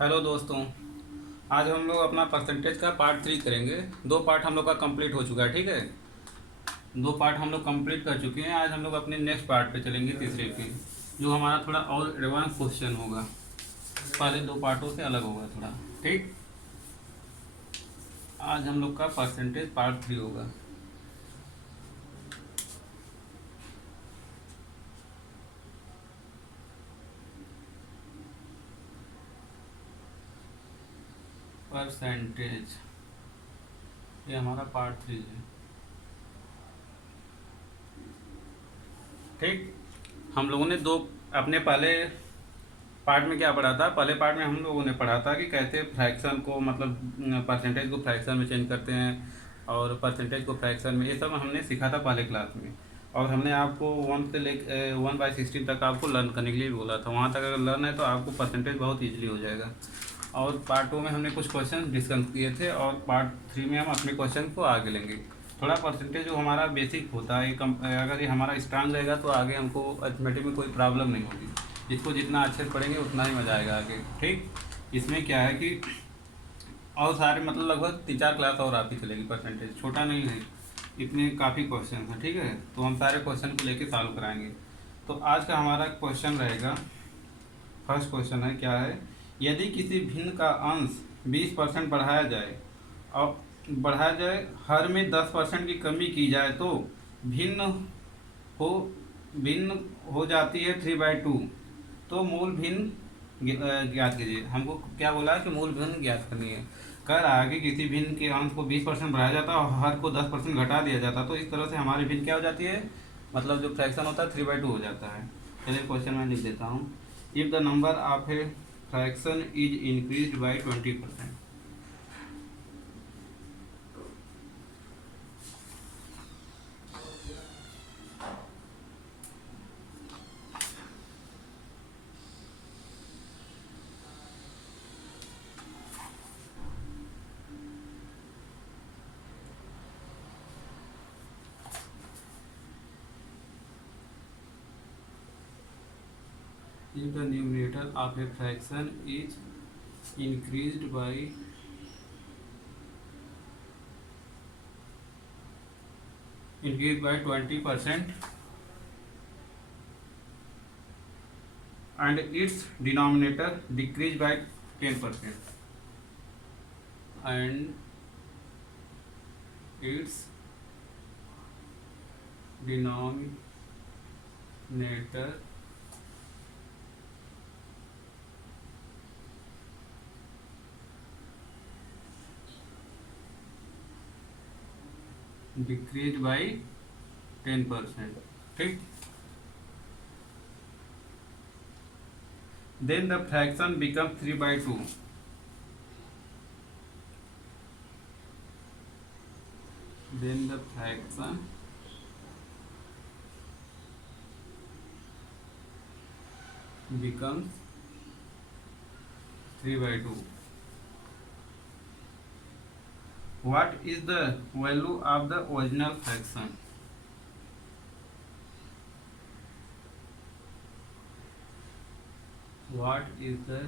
Hello दोस्तों। आज हम लोग अपना परसेंटेज का पार्ट 3 करेंगे। दो पार्ट हम लोग का कंप्लीट हो चुका है, ठीक है। दो पार्ट हम लोग कंप्लीट कर चुके हैं। आज हम लोग अपने नेक्स्ट पार्ट पे चलेंगे, तीसरे पे, जो हमारा थोड़ा और एडवांस क्वेश्चन होगा। पहले दो पार्टों से अलग होगा थोड़ा, ठीक। आज हम लोग का परसेंटेज पार्ट 3 होगा। परसेंटेज, ये हमारा पार्ट 3 है, ठीक। हम लोगों ने दो अपने पहले पार्ट में क्या पढ़ा था? पहले पार्ट में हम लोगों ने पढ़ा था कि कैसे फ्रैक्शन को, मतलब परसेंटेज को फ्रैक्शन में चेंज करते हैं, और परसेंटेज को फ्रैक्शन में, ये सब हमने सीखा था पहले क्लास में। और हमने आपको 1/16 तक आपको लर्न करने के लिए भी बोला था। वहाँ तक अगर लर्न है तो आपको परसेंटेज बहुत ईजिली हो जाएगा। और पार्ट 2 में हमने कुछ क्वेश्चन डिस्कस किए थे, और पार्ट 3 में हम अपने क्वेश्चन को आगे लेंगे। थोड़ा परसेंटेज जो हमारा बेसिक होता है, अगर ये हमारा स्ट्रांग रहेगा तो आगे हमको अर्थमेटिक में कोई प्रॉब्लम नहीं होगी। इसको जितना अच्छे से पढ़ेंगे उतना ही मज़ा आएगा आगे, ठीक। इसमें क्या है कि और सारे, मतलब लगभग 3-4 क्लास और आपकी चलेगी। परसेंटेज छोटा नहीं है, इतने काफ़ी क्वेश्चन हैं, ठीक है। तो हम सारे क्वेश्चन को लेके सॉल्व कराएंगे। तो आज का हमारा क्वेश्चन रहेगा, फर्स्ट क्वेश्चन है, क्या है? यदि किसी भिन्न का अंश 20% बढ़ाया जाए, हर में 10% की कमी की जाए तो भिन्न हो भिन्न हो जाती है 3/2। तो मूल भिन्न ज्ञात कीजिए। हमको क्या बोला है कि मूल भिन्न ज्ञात करनी है। कह रहा है कि किसी भिन्न के अंश को 20% बढ़ाया जाता है और हर को 10% घटा दिया जाता है, तो इस तरह से हमारी भिन्न क्या हो जाती है, मतलब जो फ्रैक्शन होता है 3/2 हो जाता है। चलिए क्वेश्चन मैं लिख देता हूँ। If the number of a fraction is increase by 20%। If the numerator of a fraction is increased by 20% and its denominator decreased by 10%, and its denominator decreased by 10%, ठीक। then the fraction becomes 3/2। then the fraction becomes 3/2। what is the value of the original fraction? what is the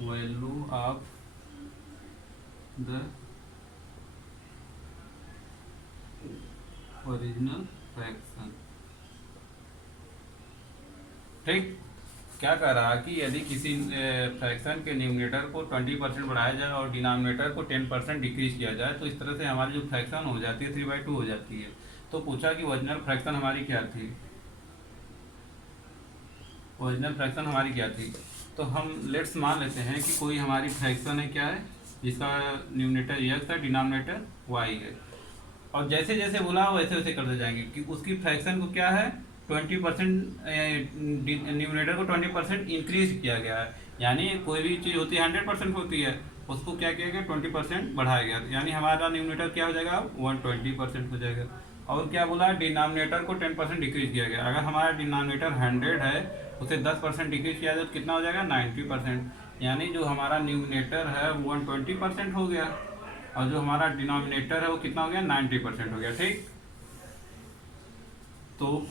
value of the original fraction, ठीक। क्या कह रहा है कि यदि किसी fraction के न्यूमरेटर को 20% बढ़ाया जाए और डिनोमिनेटर को 10% डिक्रीज किया जाए, तो इस तरह से हमारी जो फ्रैक्शन हो जाती है 3/2 हो जाती है। तो पूछा कि ओरिजिनल फ्रैक्शन हमारी क्या थी। ओरिजिनल फ्रैक्शन हमारी क्या थी? तो हम लेट्स मान लेते हैं कि कोई हमारी फ्रैक्शन है, क्या है, जिसका न्यूमरेटर x है, डिनोमिनेटर y है। और जैसे जैसे बोला वैसे वैसे करते जाएंगे कि उसकी फ्रैक्शन को क्या है, 20%, न्यूमरेटर को 20% इंक्रीज किया गया है। यानी कोई भी चीज़ होती है 100% होती है, उसको क्या किया गया, 20% बढ़ाया गया। यानी हमारा न्यूमरेटर क्या हो जाएगा, 120% हो जाएगा। और क्या बोला, डिनोमिनेटर को 10% डिक्रीज किया गया। अगर हमारा डिनोमिनेटर 100 है, उसे 10% डिक्रीज किया जाए तो कितना हो जाएगा, 90%। यानी जो हमारा न्यूमरेटर है वो 120% हो गया, और जो हमारा डिनोमिनेटर है वो कितना हो गया, 90% हो गया, ठीक। तो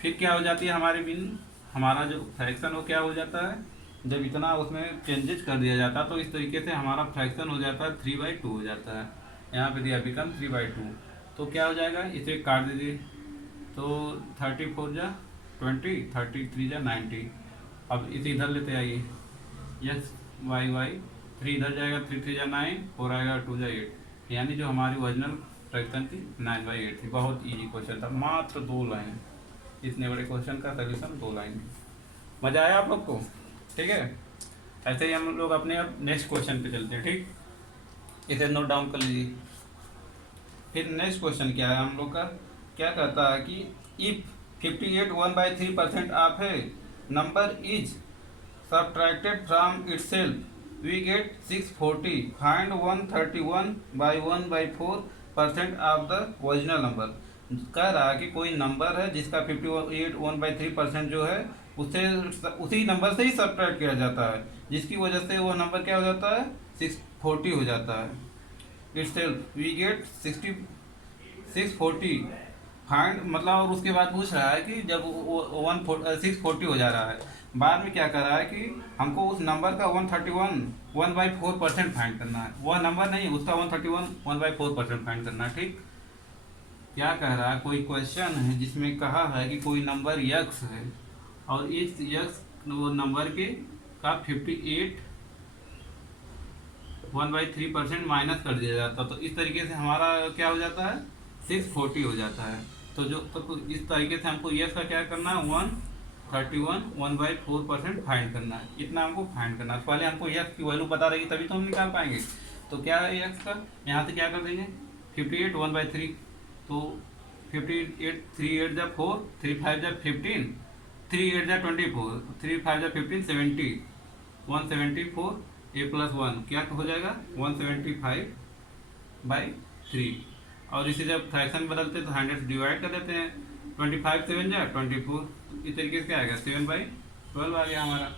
फिर क्या हो जाती है हमारी भिन्न, हमारा जो फ्रैक्शन हो क्या हो जाता है, जब इतना उसमें चेंजेस कर दिया जाता है तो इस तरीके से हमारा फ्रैक्शन हो जाता है 3/2 हो जाता है। यहाँ पे दिया बिकम 3/2। तो क्या हो जाएगा, इसे काट दीजिए। तो 34 जा 20, 33 जा 90। अब इसे इधर लेते आइए, यस वाई 3 इधर जाएगा, 3 3 जा 9, 4 आएगा, 2 जा 8। यानी जो हमारी ओरिजिनल फ्रैक्शन थी 9/8 थी। बहुत ईजी क्वेश्चन था, मात्र 2 लाइन। इतने बड़े क्वेश्चन का सोल्यूशन 2 लाइन। मज़ा आया आप लोग को? ठीक है, ऐसे ही हम लोग अपने अब नेक्स्ट क्वेश्चन पे चलते हैं। ठीक, इसे नोट डाउन कर लीजिए। फिर नेक्स्ट क्वेश्चन क्या है हम लोग का, क्या कहता है कि इफ 58 1/3% ऑफ है number is subtracted from itself we get 640। Find 131/1/4% of the original number. कह रहा है कि कोई नंबर है जिसका 58 1/3% जो है उससे उसी नंबर से ही सब्ट्रैक्ट किया जाता है, जिसकी वजह से वो नंबर क्या हो जाता है, 640 हो जाता है। Itself we get 640। फाइंड मतलब, और उसके बाद पूछ रहा है कि जब वो 640 हो जा रहा है, बाद में क्या कर रहा है कि हमको उस नंबर का 131 1/4% फाइंड करना है। वह नंबर नहीं, उसका 131 1/4% फाइंड करना है। ठीक, क्या कह रहा है, कोई क्वेश्चन है जिसमें कहा है कि कोई नंबर यक्स है और इस यक्स वो नंबर के का 58 1/3% माइनस कर दिया जाता, तो इस तरीके से हमारा क्या हो जाता है, 640 हो जाता है। तो जो तो इस तरीके से हमको यस का क्या करना है, 131 1/4% फाइंड करना है। इतना हमको फाइंड करना है। पहले हमको यस की वैल्यू पता रहेगी तभी तो हम निकाल पाएंगे। तो क्या है यस का, यहाँ से क्या कर देंगे, 58 1/3। तो 58 3 8 जा 4, 3 5 जा 15, 3 8 जा 24, 3 5 जा 15 70, 174 a+1 क्या हो जाएगा, 175/3। और इसे जब फ्रैक्शन बदलते तो 100 से डिवाइड कर देते हैं। 25 7 जा 24, इस तरीके से क्या आएगा, 7/12 आ गया हमारा।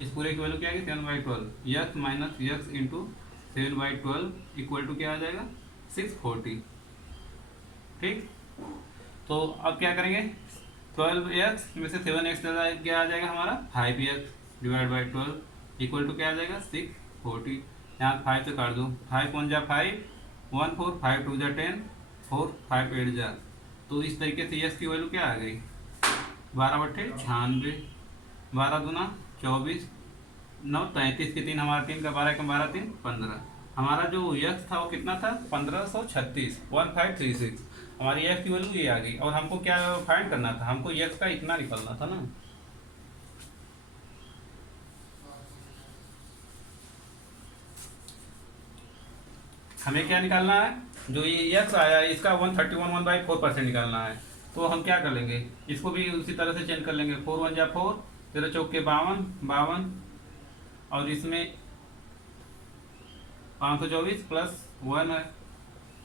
इस पूरे की वैल्यू क्या आएगी, 7/12। X minus x into 7/12 equal to क्या आ जाएगा, 640। ठीक, तो अब क्या करेंगे, 12x में से 7x क्या आ जाएगा हमारा, 5x divide by 12 equal to क्या आ जाएगा, 640। यहाँ 5 से काट दो, 5 1 जा 5, 1 4, 5 2 जा 10, 4 5 8 जा। तो इस तरीके से यस की वैल्यू क्या आ गई, 12/96। 12 दूना 24, 9 33 के 3 हमारा 3 का 12 का 12 3 15। हमारा जो यक्स था वो कितना था, 1536 1536। हमारी यक्स की वैल्यू ये आ गई। और हमको क्या फाइंड करना था, हमको यक्स का इतना निकलना था ना। हमें क्या निकालना है, जो ये यक्स आया इसका 131 1/4% निकालना है। तो हम क्या कर लेंगे, इसको भी उसी तरह से चेंज कर लेंगे। 4 1 जा 4, 13 चौके 52 52, और इसमें 524 प्लस 1 है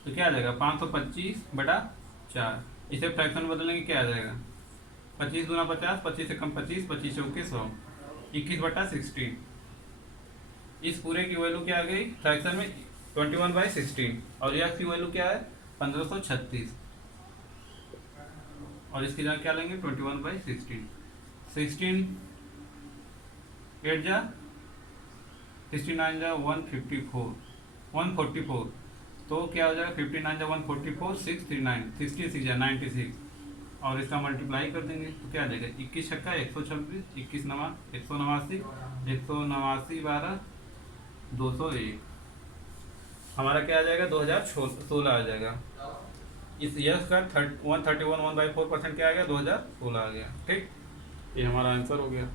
तो क्या आ जाएगा, 525/4। इसे फ्रैक्शन बदलेंगे क्या आ जाएगा, 25 दूना 50, 25 से कम 25, 25 चौके 100, 21/16। इस पूरे की वैल्यू क्या आ गई फ्रैक्शन में, 21/16। और यह की वैल्यू क्या है, 1536। और इसकी जगह क्या लेंगे, 21/16। 16 8 जा 69 जा 154 144। तो क्या हो जाएगा, 59 जा 144 639, 66 जा 96। और इसका मल्टीप्लाई कर देंगे तो क्या आ जाएगा, 21 छक्का 126, 21 नवा 189, 189 12 201। हमारा क्या आ जाएगा, 2016 आ जाएगा। इस यस का 131 1/4% क्या आ गया, 2016 आ गया। ठीक, ये हमारा आंसर हो गया।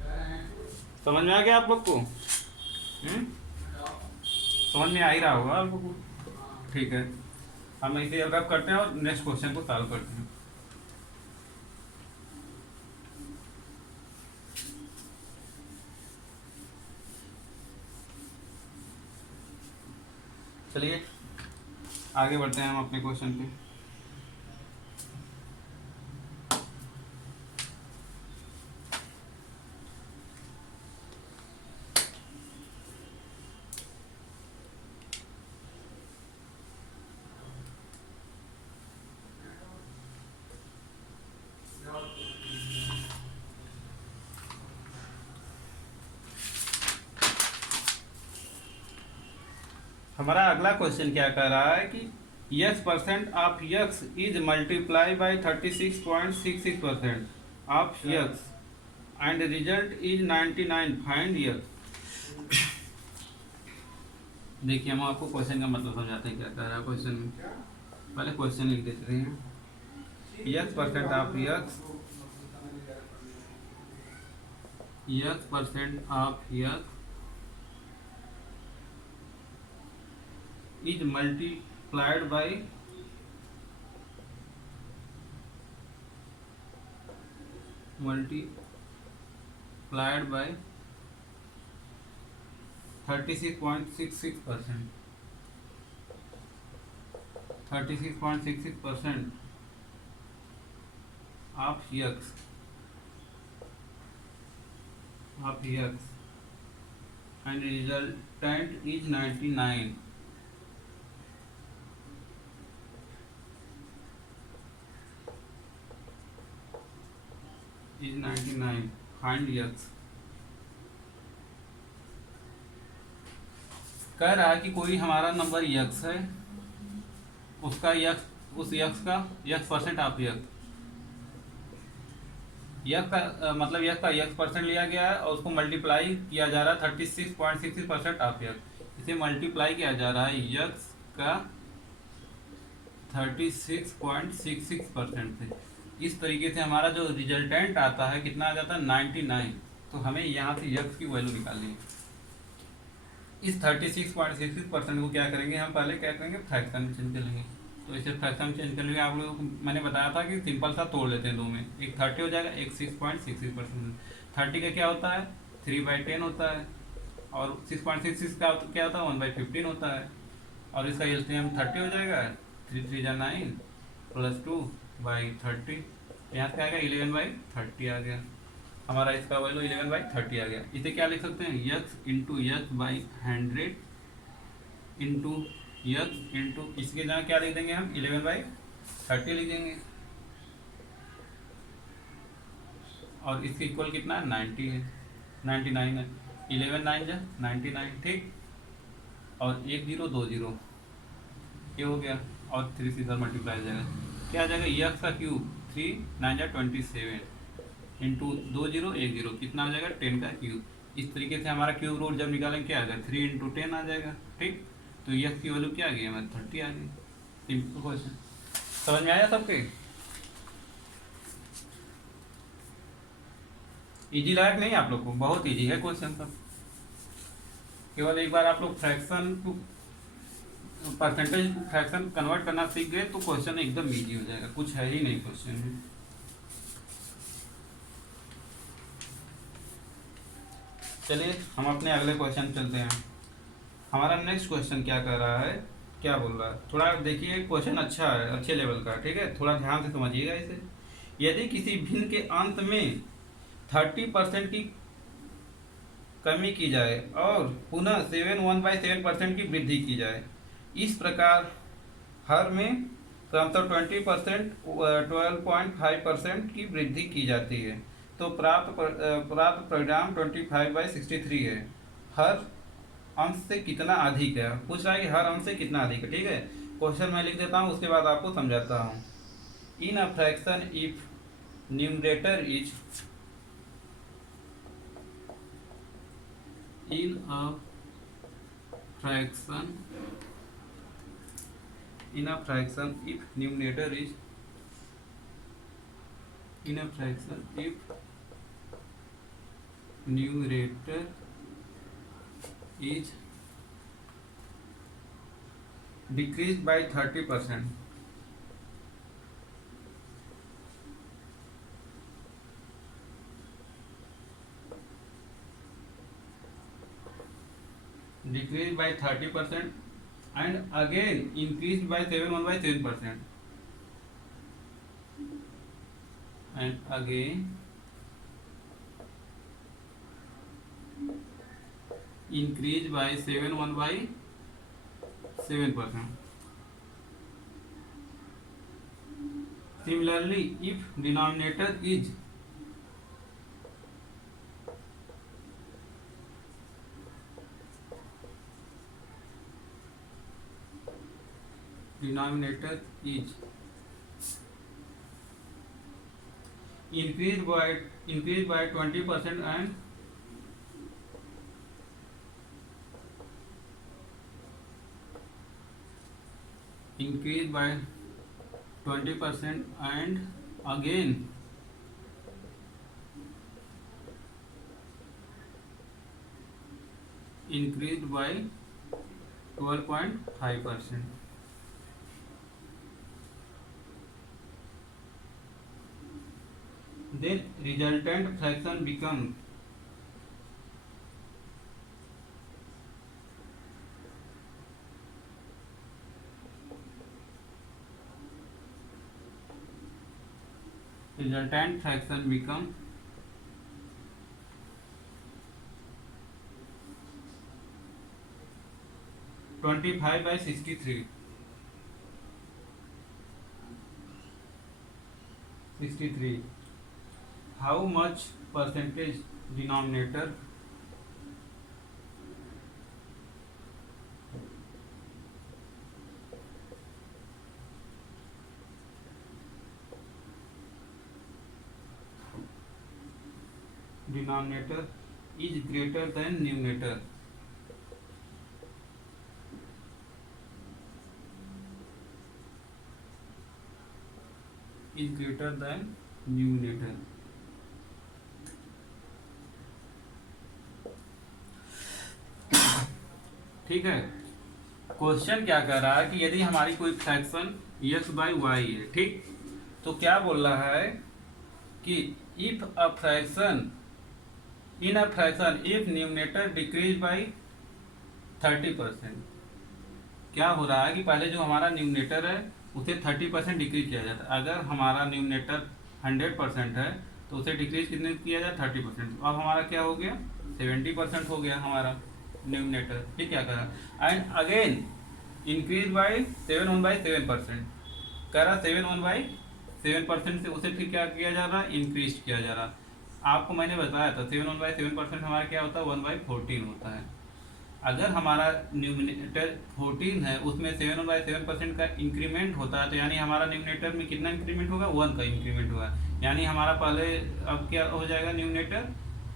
समझ में आ गया आप लोग को? समझ में आ ही रहा होगा आप लोग को। ठीक है, हम इसे रब करते हैं और नेक्स्ट क्वेश्चन को सॉल्व करते हैं। चलिए आगे बढ़ते हैं हम अपने क्वेश्चन पे। हमारा अगला क्वेश्चन क्या कह रहा है कि x percent of x is multiply by 36.66% of x and result is 99, find x. देखिए हम आपको क्वेश्चन का मतलब समझाते हैं क्या कह रहा है क्वेश्चन में। पहले क्वेश्चन लिख देते हैं। X percent of x percent of x is multiplied by multiplied by 36.66%। 36.66% of x and resultant is 99 find x। कह रहा है कि कोई हमारा नंबर यक्स है, उसका यक्स उस यक्स का x percent of x x का मतलब यक्स का यक्स परसेंट लिया गया है और उसको मल्टीप्लाई किया जा रहा है 36.66% ऑफ यक्स। इसे मल्टीप्लाई किया जा रहा है यक्स का 36.66% से। इस तरीके से हमारा जो रिजल्टेंट आता है कितना आ जाता है 99। तो हमें यहाँ से यक्स की वैल्यू निकालनी है। इस 36.66% को क्या करेंगे हम, पहले क्या करेंगे फ्रैक्शन में चेंज कर लेंगे। तो इसे फ्रैक्शन में चेंज कर लेंगे। आप लोगों को मैंने बताया था कि सिंपल सा तोड़ लेते हैं दो में, एक 30 हो जाएगा, एक 6.66%। 30 का क्या होता है 3/10 होता है और 6.66 का क्या होता है 1/15 होता है। और इसका एलसीएम 30 हो जाएगा, 3 3 जा 9 + 2/30। यहाँ से आएगा 11/30 आ गया हमारा। इसका वैल्यू 11/30 आ गया। इसे क्या लिख सकते हैं x into x by 100 into x into इसके जगह क्या लिख देंगे हम 11/30 लिख देंगे। और इसके इक्वल कितना है 90 है, 99 है। 11 9 जा 99, ठीक। और 1 0 2 0 ये हो गया और 3 से इधर मल्टीप्लाई हो जाएगा। क्या आ जाएगा यक्स का क्यूब 3 9 जा 27 इंटू 2 0 1 0 कितना आ जाएगा 10 का क्यूब। इस तरीके से हमारा क्यूब रूट जब निकालेंगे क्या आ जाएगा 3 इंटू 10 आ जाएगा, ठीक। तो यक्स की वैल्यू क्या आ गई हमारी 30 आ गई। सिंपल क्वेश्चन, समझ में आया सबके? इजी लगा कि नहीं आप लोग को? बहुत इजी है क्वेश्चन सब। केवल एक बार आप लोग fraction to percentage fraction convert करना सीख गए तो क्वेश्चन एकदम इजी हो जाएगा, कुछ है ही नहीं क्वेश्चन में। चलिए हम अपने अगले क्वेश्चन चलते हैं। हमारा नेक्स्ट क्वेश्चन क्या कर रहा है, क्या बोल रहा है, थोड़ा देखिए। क्वेश्चन अच्छा है, अच्छे लेवल का, ठीक है, थोड़ा ध्यान से समझिएगा इसे। यदि किसी भिन्न के अंत में 30% की कमी की जाए और पुनः 7/7% की वृद्धि की जाए, इस प्रकार हर में क्रमशः 20%, 12.5% की वृद्धि की जाती है, तो प्राप्त परिणाम 25/63 है। हर अंश से कितना अधिक है, पूछ रहा है कि हर अंश से कितना अधिक है, ठीक है। क्वेश्चन मैं लिख देता हूँ, उसके बाद आपको समझाता हूँ। In a fraction if numerator is in a fraction if numerator is decreased by 30%, decreased by 30% and again increased by 7/7%, and again increased by 7/7%. Similarly, if denominator is denominator is increased by 20% and increased by 20% and again increased by 12.5%. Then resultant fraction become resultant fraction become 25 by 63. 63. How much percentage denominator is greater than numerator? Is greater than numerator. ठीक है, question क्या कह रहा है कि यदि हमारी कोई फ्रैक्शन x बाई वाई है, ठीक, तो क्या बोल रहा है कि if a fraction in a fraction if numerator decrease by 30%, क्या हो रहा है कि पहले जो हमारा न्यूमरेटर है उसे 30% डिक्रीज किया जाता है। अगर हमारा न्यूमरेटर 100% है तो उसे डिक्रीज कितने किया जाए 30%। अब हमारा क्या हो गया 70% हो गया हमारा न्यूमरेटर, ठीक, क्या करा एंड अगेन इंक्रीज बाई 7/7%, कह रहा 7/7% से उसे फिर क्या किया जा रहा है इंक्रीज किया जा रहा। आपको मैंने बताया था 7/7% हमारा क्या होता है 1/14 होता है। अगर हमारा न्यूमरेटर 14 है उसमें 7/7% का इंक्रीमेंट होता है तो यानी हमारा न्यूमरेटर में कितना इंक्रीमेंट होगा 1 का इंक्रीमेंट होगा, यानी हमारा पहले अब क्या हो जाएगा न्यूमरेटर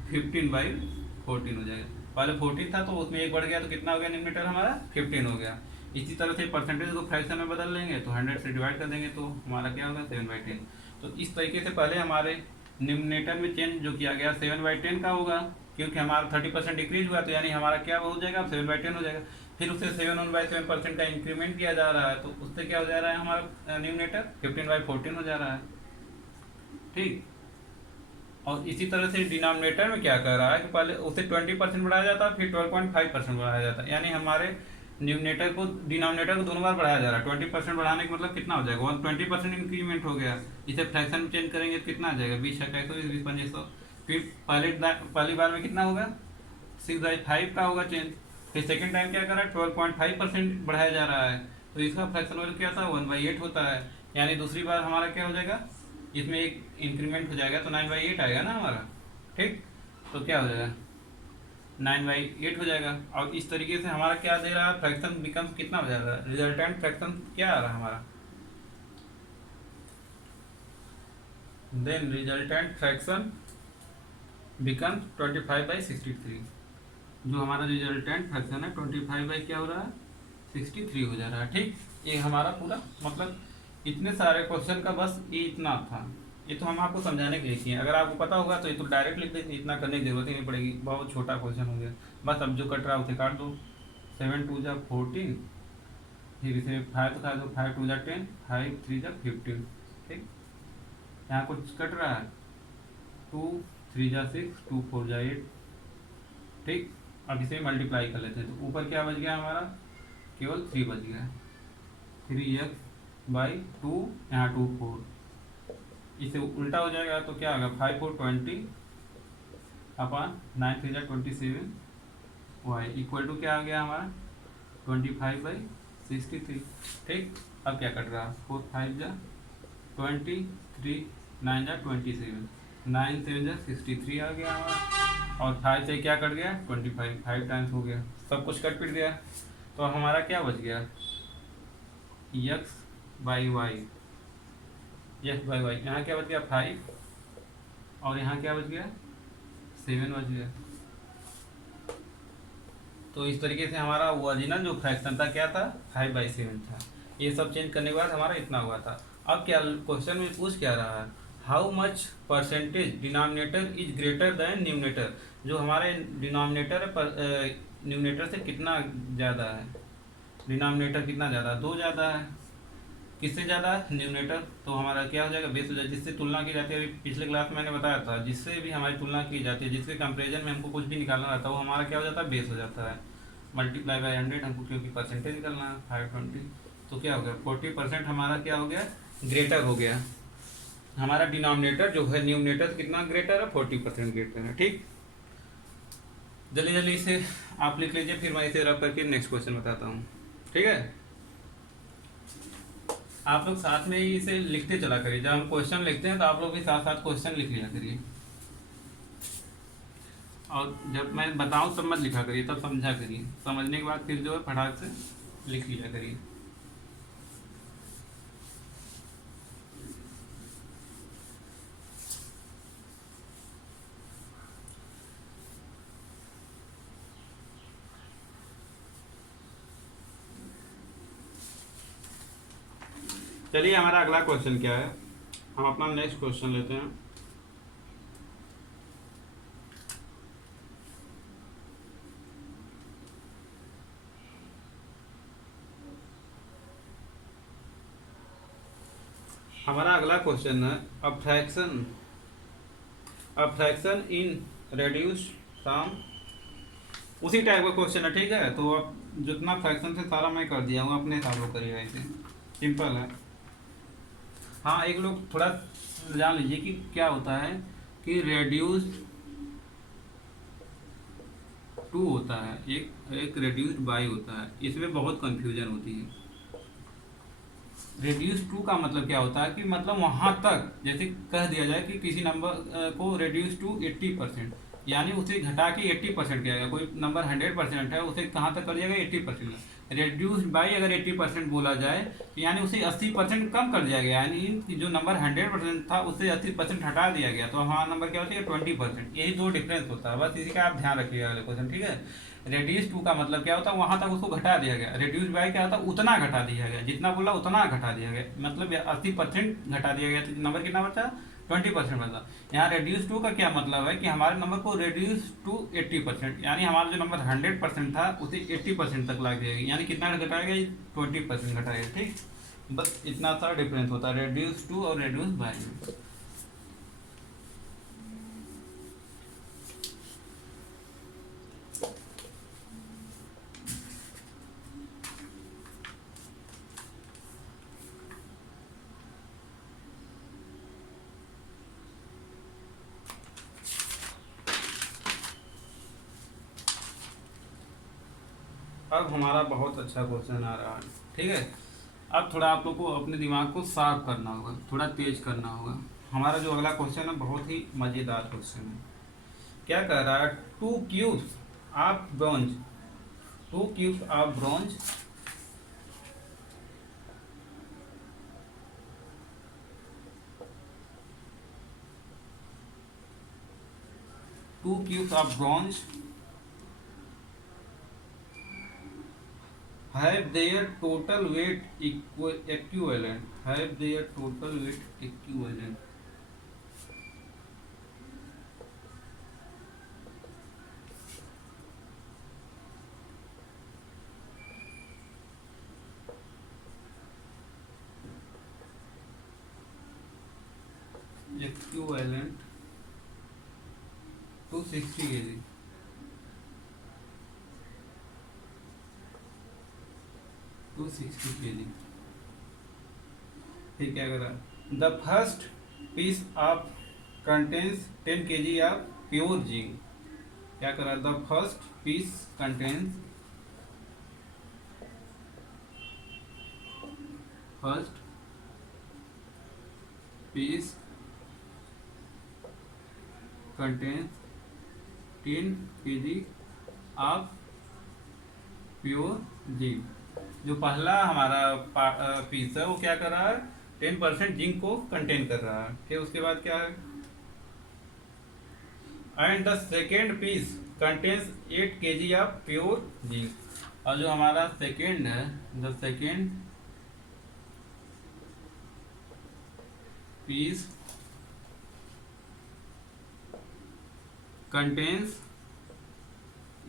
15/14 हो जाएगा। पहले 14 था तो उसमें एक बढ़ गया तो कितना हो गया न्यूमरेटर हमारा 15 हो गया। इसी तरह से परसेंटेज को फ्रैक्शन में बदल लेंगे तो 100 से डिवाइड कर देंगे तो हमारा क्या होगा 7/10। तो इस तरीके से पहले हमारे न्यूमरेटर में चेंज जो किया गया 7/10 का होगा, क्योंकि हमारा 30% डिक्रीज हुआ तो यानी हमारा क्या हो जाएगा 7/10 हो जाएगा। फिर उससे 7/7% का इंक्रीमेंट किया जा रहा है तो उससे क्या हो जा रहा है हमारा न्यूमरेटर 15/14 हो जा रहा है, ठीक। और इसी तरह से डिनोमिनेटर में क्या कर रहा है कि पहले उसे 20% बढ़ाया जाता है फिर 12.5% बढ़ाया जाता है, यानी हमारे न्यूमरेटर को डिनोमिनेटर को दोनों बार बढ़ाया जा रहा है। 20% बढ़ाने का मतलब कितना हो जाएगा 20% इंक्रीमेंट हो गया। इसे फ्रैक्शन में चेंज करेंगे तो कितना आ जाएगा 20 फिर पहली बार में कितना होगा 6/5 का होगा चेंज। फिर सेकेंड टाइम क्या कर रहा है 12.5% बढ़ाया जा रहा है तो इसका फ्रैक्शन वैल्यू क्या था 1/8 होता है, यानी दूसरी बार हमारा क्या हो जाएगा इसमें एक इंक्रीमेंट हो जाएगा तो 9/8 आएगा ना हमारा, ठीक। तो क्या हो जाएगा 9/8 हो जाएगा। और इस तरीके से हमारा क्या दे रहा है फ्रैक्शन बिकम कितना हो जाएगा रिजल्टेंट फ्रैक्शन क्या आ रहा है हमारा, देन रिजल्टेंट फ्रैक्शन बिकम 25/63। जो हमारा रिजल्टेंट फ्रैक्शन है 25 बाई क्या हो रहा है 63 हो जा रहा है, ठीक। ये हमारा पूरा मतलब इतने सारे क्वेश्चन का बस ये इतना था। ये तो हम आपको समझाने के लिए किए, अगर आपको पता होगा तो ये तो डायरेक्ट लिख देंगे, इतना करने की जरूरत ही नहीं पड़ेगी, बहुत छोटा क्वेश्चन हो गया। बस अब जो कट रहा है उसे काट दो, 7 2 जा 14, फिर इसे 5 काट दो, 5 2 जा 10, 5 3 जा 15, ठीक। यहाँ कुछ कट रहा है 2 3 जा 6, 2 4 जा 8, ठीक। अब इसे मल्टीप्लाई कर लेते हैं तो ऊपर क्या बच गया हमारा केवल 3 बच गया, 3x/2, यहाँ 2 4, इसे उल्टा हो जाएगा तो क्या होगा 5 4 20 अपन 9 3 जा 27 y इक्वल टू क्या आ गया हमारा 25/63, ठीक। अब क्या कट रहा 4 5 जा 20, 3 9 जा 27, 9 7 जा 63 आ गया हमारा, और 5 से क्या कट गया 25, 5 टाइम्स हो गया, सब कुछ कट पिट गया। तो हमारा क्या बच गया x by y, x by y, यहाँ क्या बच गया 5 और यहाँ क्या बच गया 7 बच गया। तो इस तरीके से हमारा ओरिजिनल जो फ्रैक्शन था क्या था 5/7 था। ये सब चेंज करने के बाद हमारा इतना हुआ था। अब क्या क्वेश्चन में पूछ क्या रहा है, how much percentage denominator is greater than numerator, जो हमारे डिनोमिनेटर है न्यूमिनेटर से कितना ज़्यादा है, डिनोमिनेटर कितना ज़्यादा, 2 ज़्यादा है। किससे ज़्यादा है न्यूमिनेटर, तो हमारा क्या हो जाएगा बेस हो जाएगा, जिससे तुलना की जाती है। अभी पिछले क्लास में मैंने बताया था, जिससे भी हमारी तुलना की जाती है, जिसके कंपेरिजन में हमको कुछ भी निकालना रहता है, वो हमारा क्या हो जाता है बेस हो जाता है। मल्टीप्लाई बाई 100 हमको क्योंकि परसेंटेज निकालना है 520, तो क्या हो गया 40% हमारा क्या हो गया ग्रेटर हो गया। हमारा डिनोमिनेटर जो है न्यूमिनेटर से कितना ग्रेटर है 40% ग्रेटर है। ठीक, जल्दी जल्दी इसे आप लिख लीजिए, फिर मैं इसे रब करके नेक्स्ट क्वेश्चन बताता हूँ। ठीक है, आप लोग साथ में ही इसे लिखते चला करिए, जब हम क्वेश्चन लिखते हैं तो आप लोग भी साथ साथ क्वेश्चन लिख लिया करिए, और जब मैं बताऊं तब मत लिखा करिए, तब समझा करिए, समझने के बाद फिर जो है फटाक से लिख लिया करिए। चलिए हमारा अगला क्वेश्चन क्या है, हम अपना नेक्स्ट क्वेश्चन लेते हैं। हमारा अगला क्वेश्चन है a fraction in reduced form, उसी टाइप का क्वेश्चन है। ठीक है, तो अब जितना फ्रैक्शन से सारा मैं कर दिया हूँ, अपने हिसाब से करिएगा, इसे सिंपल है। हाँ, एक लोग थोड़ा जान लीजिए कि क्या होता है कि रेड्यूस्ड टू होता है, एक रेड्यूस्ड बाई होता है, इसमें बहुत कंफ्यूजन होती है। रेड्यूस टू का मतलब क्या होता है कि मतलब वहाँ तक, जैसे कह दिया जाए कि किसी नंबर को रेड्यूस टू 80%, यानी उसे घटा के 80% किया गया। कोई नंबर 100% है, उसे कहाँ तक कर दिया गया 80%। रेड्यूस बाई अगर 80% बोला जाए तो यानी उसे 80% कम कर दिया गया, यानी कि जो नंबर 100% था उससे 80% हटा दिया गया, तो हमारा नंबर क्या होता है 20%। यही दो डिफरेंस होता है, बस इसी का आप ध्यान रखिएगा अगले क्वेश्चन। ठीक है, रेड्यूस टू का मतलब क्या होता है वहां तक उसको घटा दिया गया, रेड्यूस बाय क्या होता है उतना घटा दिया गया, जितना बोला उतना घटा दिया गया, मतलब 80% घटा दिया गया, तो नंबर कितना बचा 20% बचा। यहाँ रेड्यूस टू का क्या मतलब है कि हमारे नंबर को रेड्यूस टू 80%, यानी हमारा जो नंबर 100% था उसे 80% तक ला दिया गया, यानी कितना घटाएगा 20% घटाएगा। ठीक, बस इतना सा डिफरेंस होता है रेड्यूस टू और रेड्यूस बाय। अब हमारा बहुत अच्छा क्वेश्चन आ रहा है। ठीक है, अब थोड़ा आप लोग को अपने दिमाग को शार्प करना होगा, थोड़ा तेज करना होगा। हमारा जो अगला क्वेश्चन है बहुत ही मज़ेदार क्वेश्चन है। क्या कह रहा है, to cubes of bronze, to cubes of bronze to cubes of bronze have their total weight equivalent, have their total weight equivalent, equivalent to 60 kg, to 60 kg। फिर क्या कर रहा है, the first piece of contains 10 kg of pure zinc. क्या कर रहा है, the first piece contains, first piece contains 10 kg of pure zinc. जो पहला हमारा पीस है वो क्या कर रहा है, 10% जिंक को कंटेन कर रहा है। फिर उसके बाद क्या है, and the second piece contains 8 kg of pure zinc. और जो हमारा सेकेंड है, the second piece contains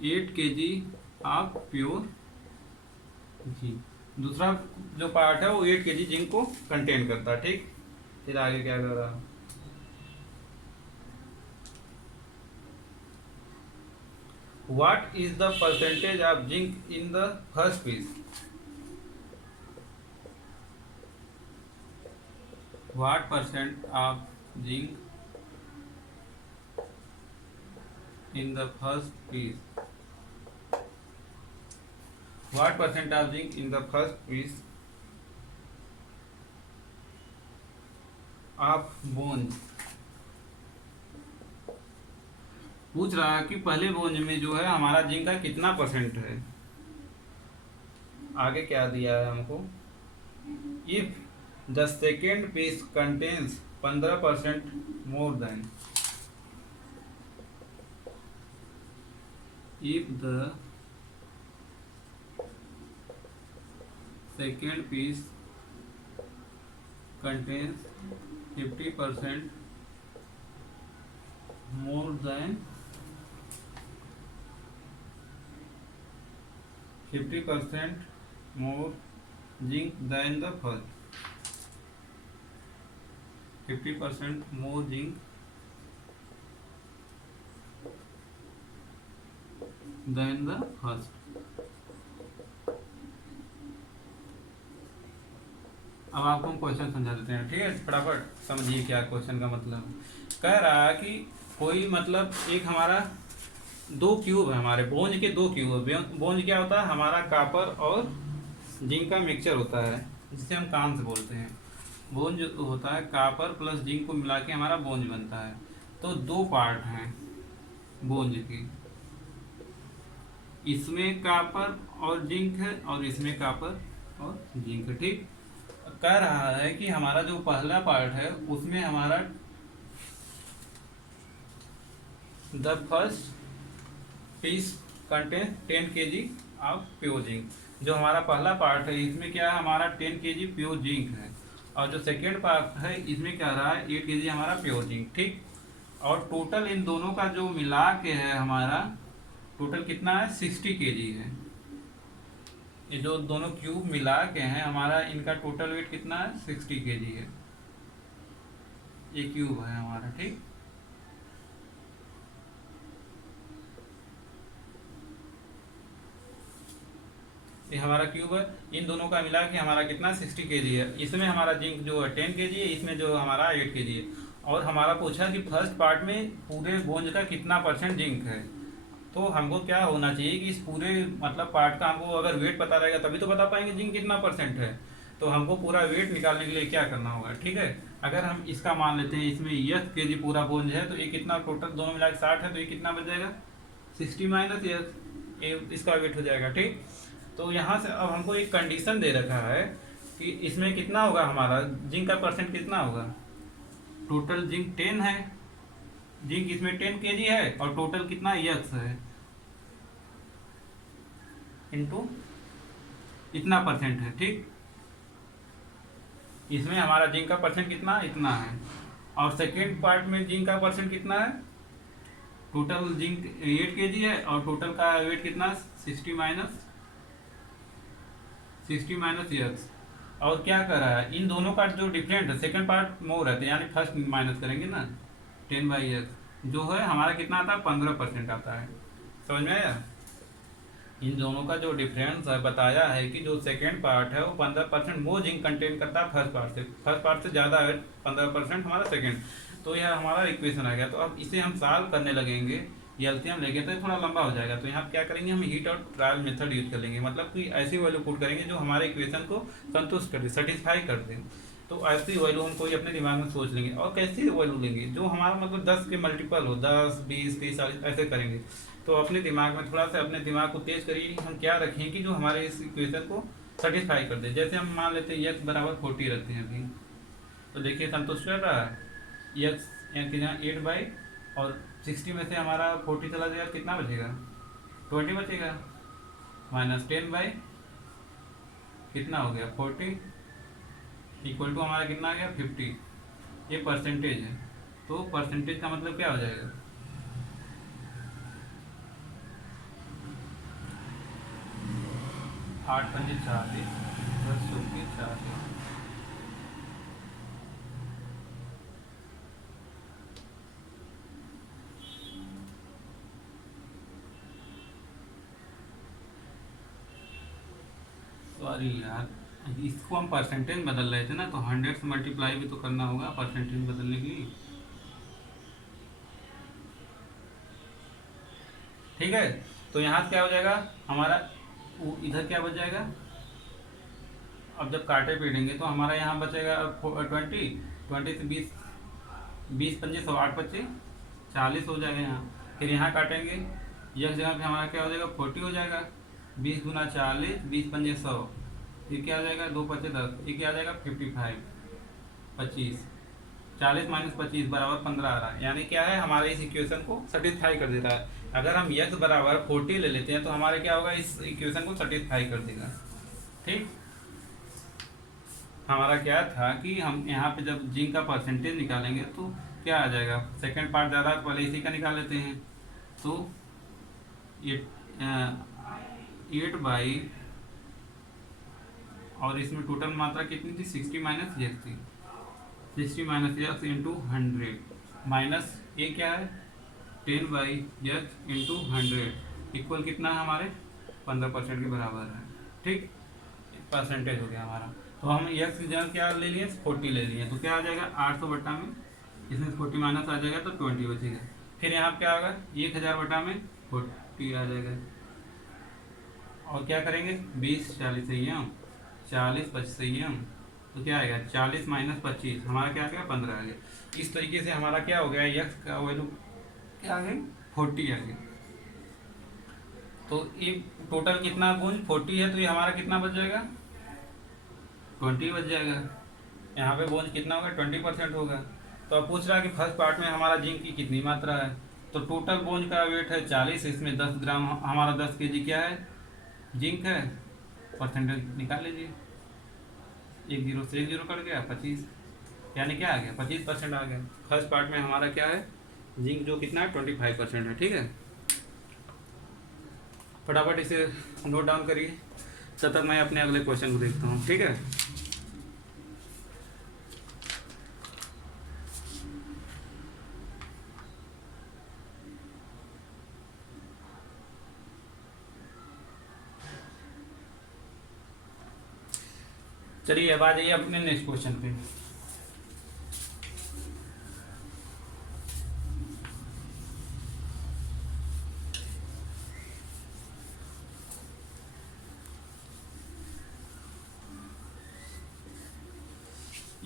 8 kg of pure zinc. दूसरा जो पार्ट है वो 8 kg जिंक को कंटेन करता है, ठीक। फिर आगे क्या कर रहा है, What is the percentage of zinc in the first piece? What percent of zinc in the first piece? What percent of zinc in the first piece of bones? पूछ रहा है कि पहले बोंज में जो है हमारा जिंक का कितना परसेंट है। आगे क्या दिया है हमको, if the second piece contains 15% more than, if the second piece contains 50% more than 50% more zinc than the first, 50% more zinc than the first। अब आपको हम क्वेश्चन समझा देते हैं, ठीक है, फटाफट समझिए क्या क्वेश्चन का मतलब। कह रहा है कि कोई मतलब एक हमारा दो क्यूब है, हमारे बोंज के दो क्यूब है। बोंज क्या होता है, हमारा कापर और जिंक का मिक्सचर होता है, जिसे हम कांस बोलते हैं। बोंज होता है कापर प्लस जिंक को मिला के हमारा बोंज बनता है। तो दो पार्ट हैं बोंज के, इसमें कापर और जिंक है और इसमें कापर और जिंक है, ठीक। कह रहा है कि हमारा जो पहला पार्ट है उसमें हमारा the first piece contain 10 kg of pure zinc. जो हमारा पहला पार्ट है इसमें क्या है, हमारा 10 kg प्योर जिंक है। और जो सेकेंड पार्ट है इसमें क्या रहा है, 8 kg हमारा प्योर जिंक, ठीक। और टोटल इन दोनों का जो मिला के है हमारा टोटल कितना है, 60 kg है। ये जो दोनों क्यूब मिला के हैं हमारा, इनका टोटल वेट कितना है, 60 kg है। ये क्यूब है हमारा, ठीक। ये हमारा क्यूब है, इन दोनों का मिला के हमारा कितना 60 kg है। इसमें हमारा जिंक जो है 10 kg है, इसमें जो हमारा 8 kg है। और हमारा पूछा कि फर्स्ट पार्ट में पूरे बोंज का कितना परसेंट जिंक है। तो हमको क्या होना चाहिए कि इस पूरे मतलब पार्ट का हमको अगर वेट पता रहेगा तभी तो बता पाएंगे जिंक कितना परसेंट है। तो हमको पूरा वेट निकालने के लिए क्या करना होगा, ठीक है। अगर हम इसका मान लेते हैं इसमें 10 kg पूरा बोंज है, तो ये कितना टोटल दोनों मिला के 60 है, तो ये कितना बच जाएगा 60 माइनस ये इसका वेट हो जाएगा, ठीक। तो यहाँ से अब हमको एक कंडीशन दे रखा है कि इसमें कितना होगा, हमारा जिंक का परसेंट कितना होगा। टोटल जिंक 10 है, जिंक इसमें 10 kg है और टोटल कितना यक्स है इनटू इतना परसेंट है, ठीक। इसमें हमारा जिंक का परसेंट कितना इतना है। और सेकेंड पार्ट में जिंक का परसेंट कितना है, टोटल जिंक 8 kg है और टोटल का वेट कितना 60 माइनस यक्स। और क्या कर रहा है, इन दोनों का जो डिफरेंट है सेकंड पार्ट मोर है, तो यानी फर्स्ट माइनस करेंगे ना 10/x, जो है हमारा कितना आता है 15% आता है। समझ में आया। इन दोनों का जो डिफरेंस है बताया है कि जो सेकेंड पार्ट है वो 15% मोर जिंक कंटेन करता है फर्स्ट पार्ट से ज़्यादा है 15% हमारा सेकेंड। तो यह हमारा इक्वेशन आ गया। तो अब इसे हम सॉल्व करने लगेंगे, ये एलसीएम लेंगे तो थोड़ा लंबा हो जाएगा। तो यहाँ क्या करेंगे, हम हीट और ट्रायल मेथड यूज कर लेंगे, मतलब कि ऐसी वैल्यू पुट करेंगे जो हमारे इक्वेशन को संतुष्ट कर दे, सेटिस्फाई कर दे। तो ऐसी वैल्यू हम कोई अपने दिमाग में सोच लेंगे। और कैसी वैल्यू लेंगे, जो हमारा मतलब 10 के मल्टीपल हो, 10 20 30 40 ऐसे करेंगे। तो अपने दिमाग में थोड़ा सा अपने दिमाग को तेज करिए, हम क्या रखें कि जो हमारे इस इक्वेशन को सेटिस्फाई कर दे। जैसे हम मान लेते हैं x बराबर 40 रखते हैं अभी, तो देखिए संतुष्ट कर रहा है x के जहाँ 8 बाई और 60 में से हमारा 40 चला जाएगा, कितना बचेगा 20 बचेगा, -10 बाई कितना हो गया 40 इक्वल टू हमारा कितना आ गया 50। ये परसेंटेज है, तो परसेंटेज का मतलब क्या हो जाएगा 8×5 = 40 10 × 40। सॉरी यार, इसको हम परसेंटेज बदल रहे थे ना, तो 100 से मल्टीप्लाई भी तो करना होगा परसेंटेज बदलने के लिए। ठीक है, तो यहाँ से क्या हो जाएगा हमारा, इधर क्या बच जाएगा, अब जब काटे पीटेंगे तो हमारा यहाँ बचेगा 20, 20 से 20, 20×5 = 8 × 40 हो जाएगा यहाँ। फिर यहाँ काटेंगे, यह जगह पे हमारा क्या हो जाएगा 40 हो जाएगा, 20×40 20×5 ये क्या आ जाएगा 2×5 10, ये क्या आ जाएगा 55 25, 40 - 25 = 15 आ रहा है। यानी क्या है, हमारे इस इक्वेशन को सेटिस्फाई कर देता है। अगर हम x बराबर 40 ले लेते हैं तो हमारे क्या होगा, इस इक्वेशन को सेटिस्फाई कर देगा। ठीक, हमारा क्या था कि हम यहाँ पे जब जिंक का परसेंटेज निकालेंगे तो क्या आ जाएगा, सेकंड पार्ट ज़्यादा तो पहले इसी का निकाल लेते हैं। तो ये 8 बाई, और इसमें टोटल मात्रा कितनी थी 60 - x थी, 60 - x इंटू 100 माइनस ये क्या है 10/x इंटू 100 इक्वल कितना है हमारे 15% के बराबर है। ठीक, परसेंटेज हो गया हमारा। तो हम x की जगह क्या ले लिए 40 ले लिए, तो क्या आ जाएगा 800 बटा में, इसमें 40 माइनस आ जाएगा तो 20 बचेगा। फिर यहाँ क्या होगा 1000 बटा में 40 आ जाएगा। और क्या करेंगे 20 40 संयम 40 25 संयम, तो क्या आएगा 40 - 25 हमारा क्या आ गया 15 आ गया। इस तरीके से हमारा क्या हो गया x का वैल्यू क्या आ गई 40 आ गई। तो ये टोटल कितना गुंज 40 है, तो ये हमारा कितना बच जाएगा 20 बच जाएगा। यहाँ पे बोझ कितना होगा 20% होगा। तो अब पूछ रहा है कि फर्स्ट पार्ट में हमारा जिंक की कितनी मात्रा है, तो टोटल बोझ का वेट है 40, इसमें 10 ग्राम हमारा 10 kg क्या है जिंक है, परसेंटेज निकाल लीजिए, 1 0 से 1 0 कट गया 25, यानी क्या आ गया 25% आ गया। फर्स्ट पार्ट में हमारा क्या है जिंक जो कितना है 25% है। ठीक है, फटाफट इसे नोट डाउन करिए, तब तक मैं अपने अगले क्वेश्चन को देखता हूँ। ठीक है, चलिए अब आ जाइए अपने नेक्स्ट क्वेश्चन पे।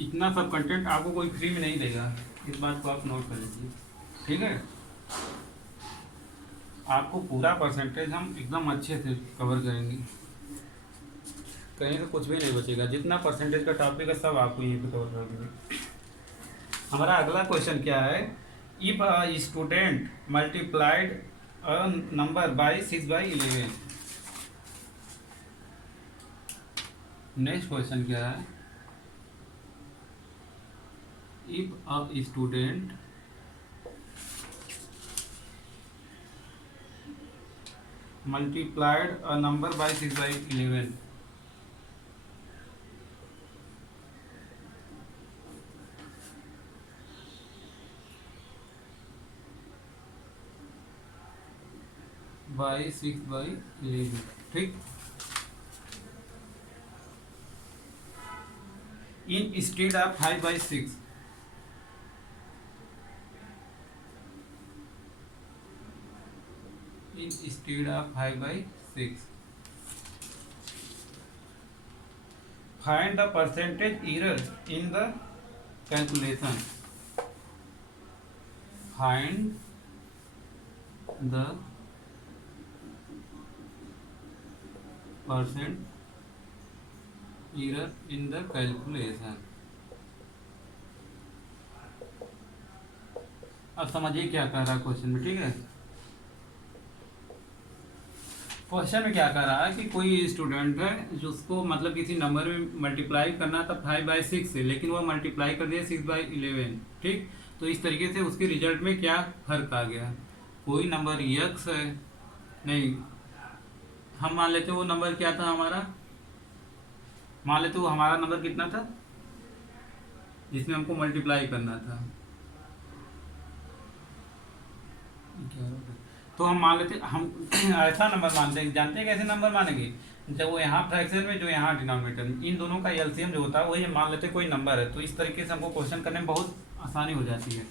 इतना सब कंटेंट आपको कोई फ्री में नहीं देगा, इस बात को आप नोट कर लीजिए। ठीक है, आपको पूरा परसेंटेज हम एकदम अच्छे से कवर करेंगे, कहीं से कुछ भी नहीं बचेगा, जितना परसेंटेज का टॉपिक है सब आपको यहीं पे कवर कर देंगे। हमारा अगला क्वेश्चन क्या है, if a student multiplied a number by 6/11। Next question क्या है, if a student multiplied a number by 6/11 by 6/11। ठीक, instead of 5/6 instead of 5/6 find the percentage error in the calculation, find the percent error in the calculation. अब समझिए क्या कह रहा है question में, ठीक है। क्वेश्चन में क्या कह रहा है कि कोई स्टूडेंट है जिसको मतलब किसी नंबर में मल्टीप्लाई करना था 5/6 से, लेकिन वह मल्टीप्लाई कर दिया 6/11, ठीक। तो इस तरीके से उसके रिजल्ट में क्या फर्क आ गया। कोई नंबर यक्स है, नहीं, हम मान लेते वो नंबर क्या था हमारा, मान लेते वो हमारा नंबर कितना था जिसमें हमको मल्टीप्लाई करना था, तो हम मान लेते हम ऐसा नंबर मानते हैं, जानते हैं कैसे नंबर मानेंगे, जब वो यहाँ फ्रैक्शन में जो यहाँ डिनोमिनेटर में, इन दोनों का एलसीएम जो होता है वही मान लेते कोई नंबर है। तो इस तरीके से हमको क्वेश्चन करने में बहुत आसानी हो जाती है।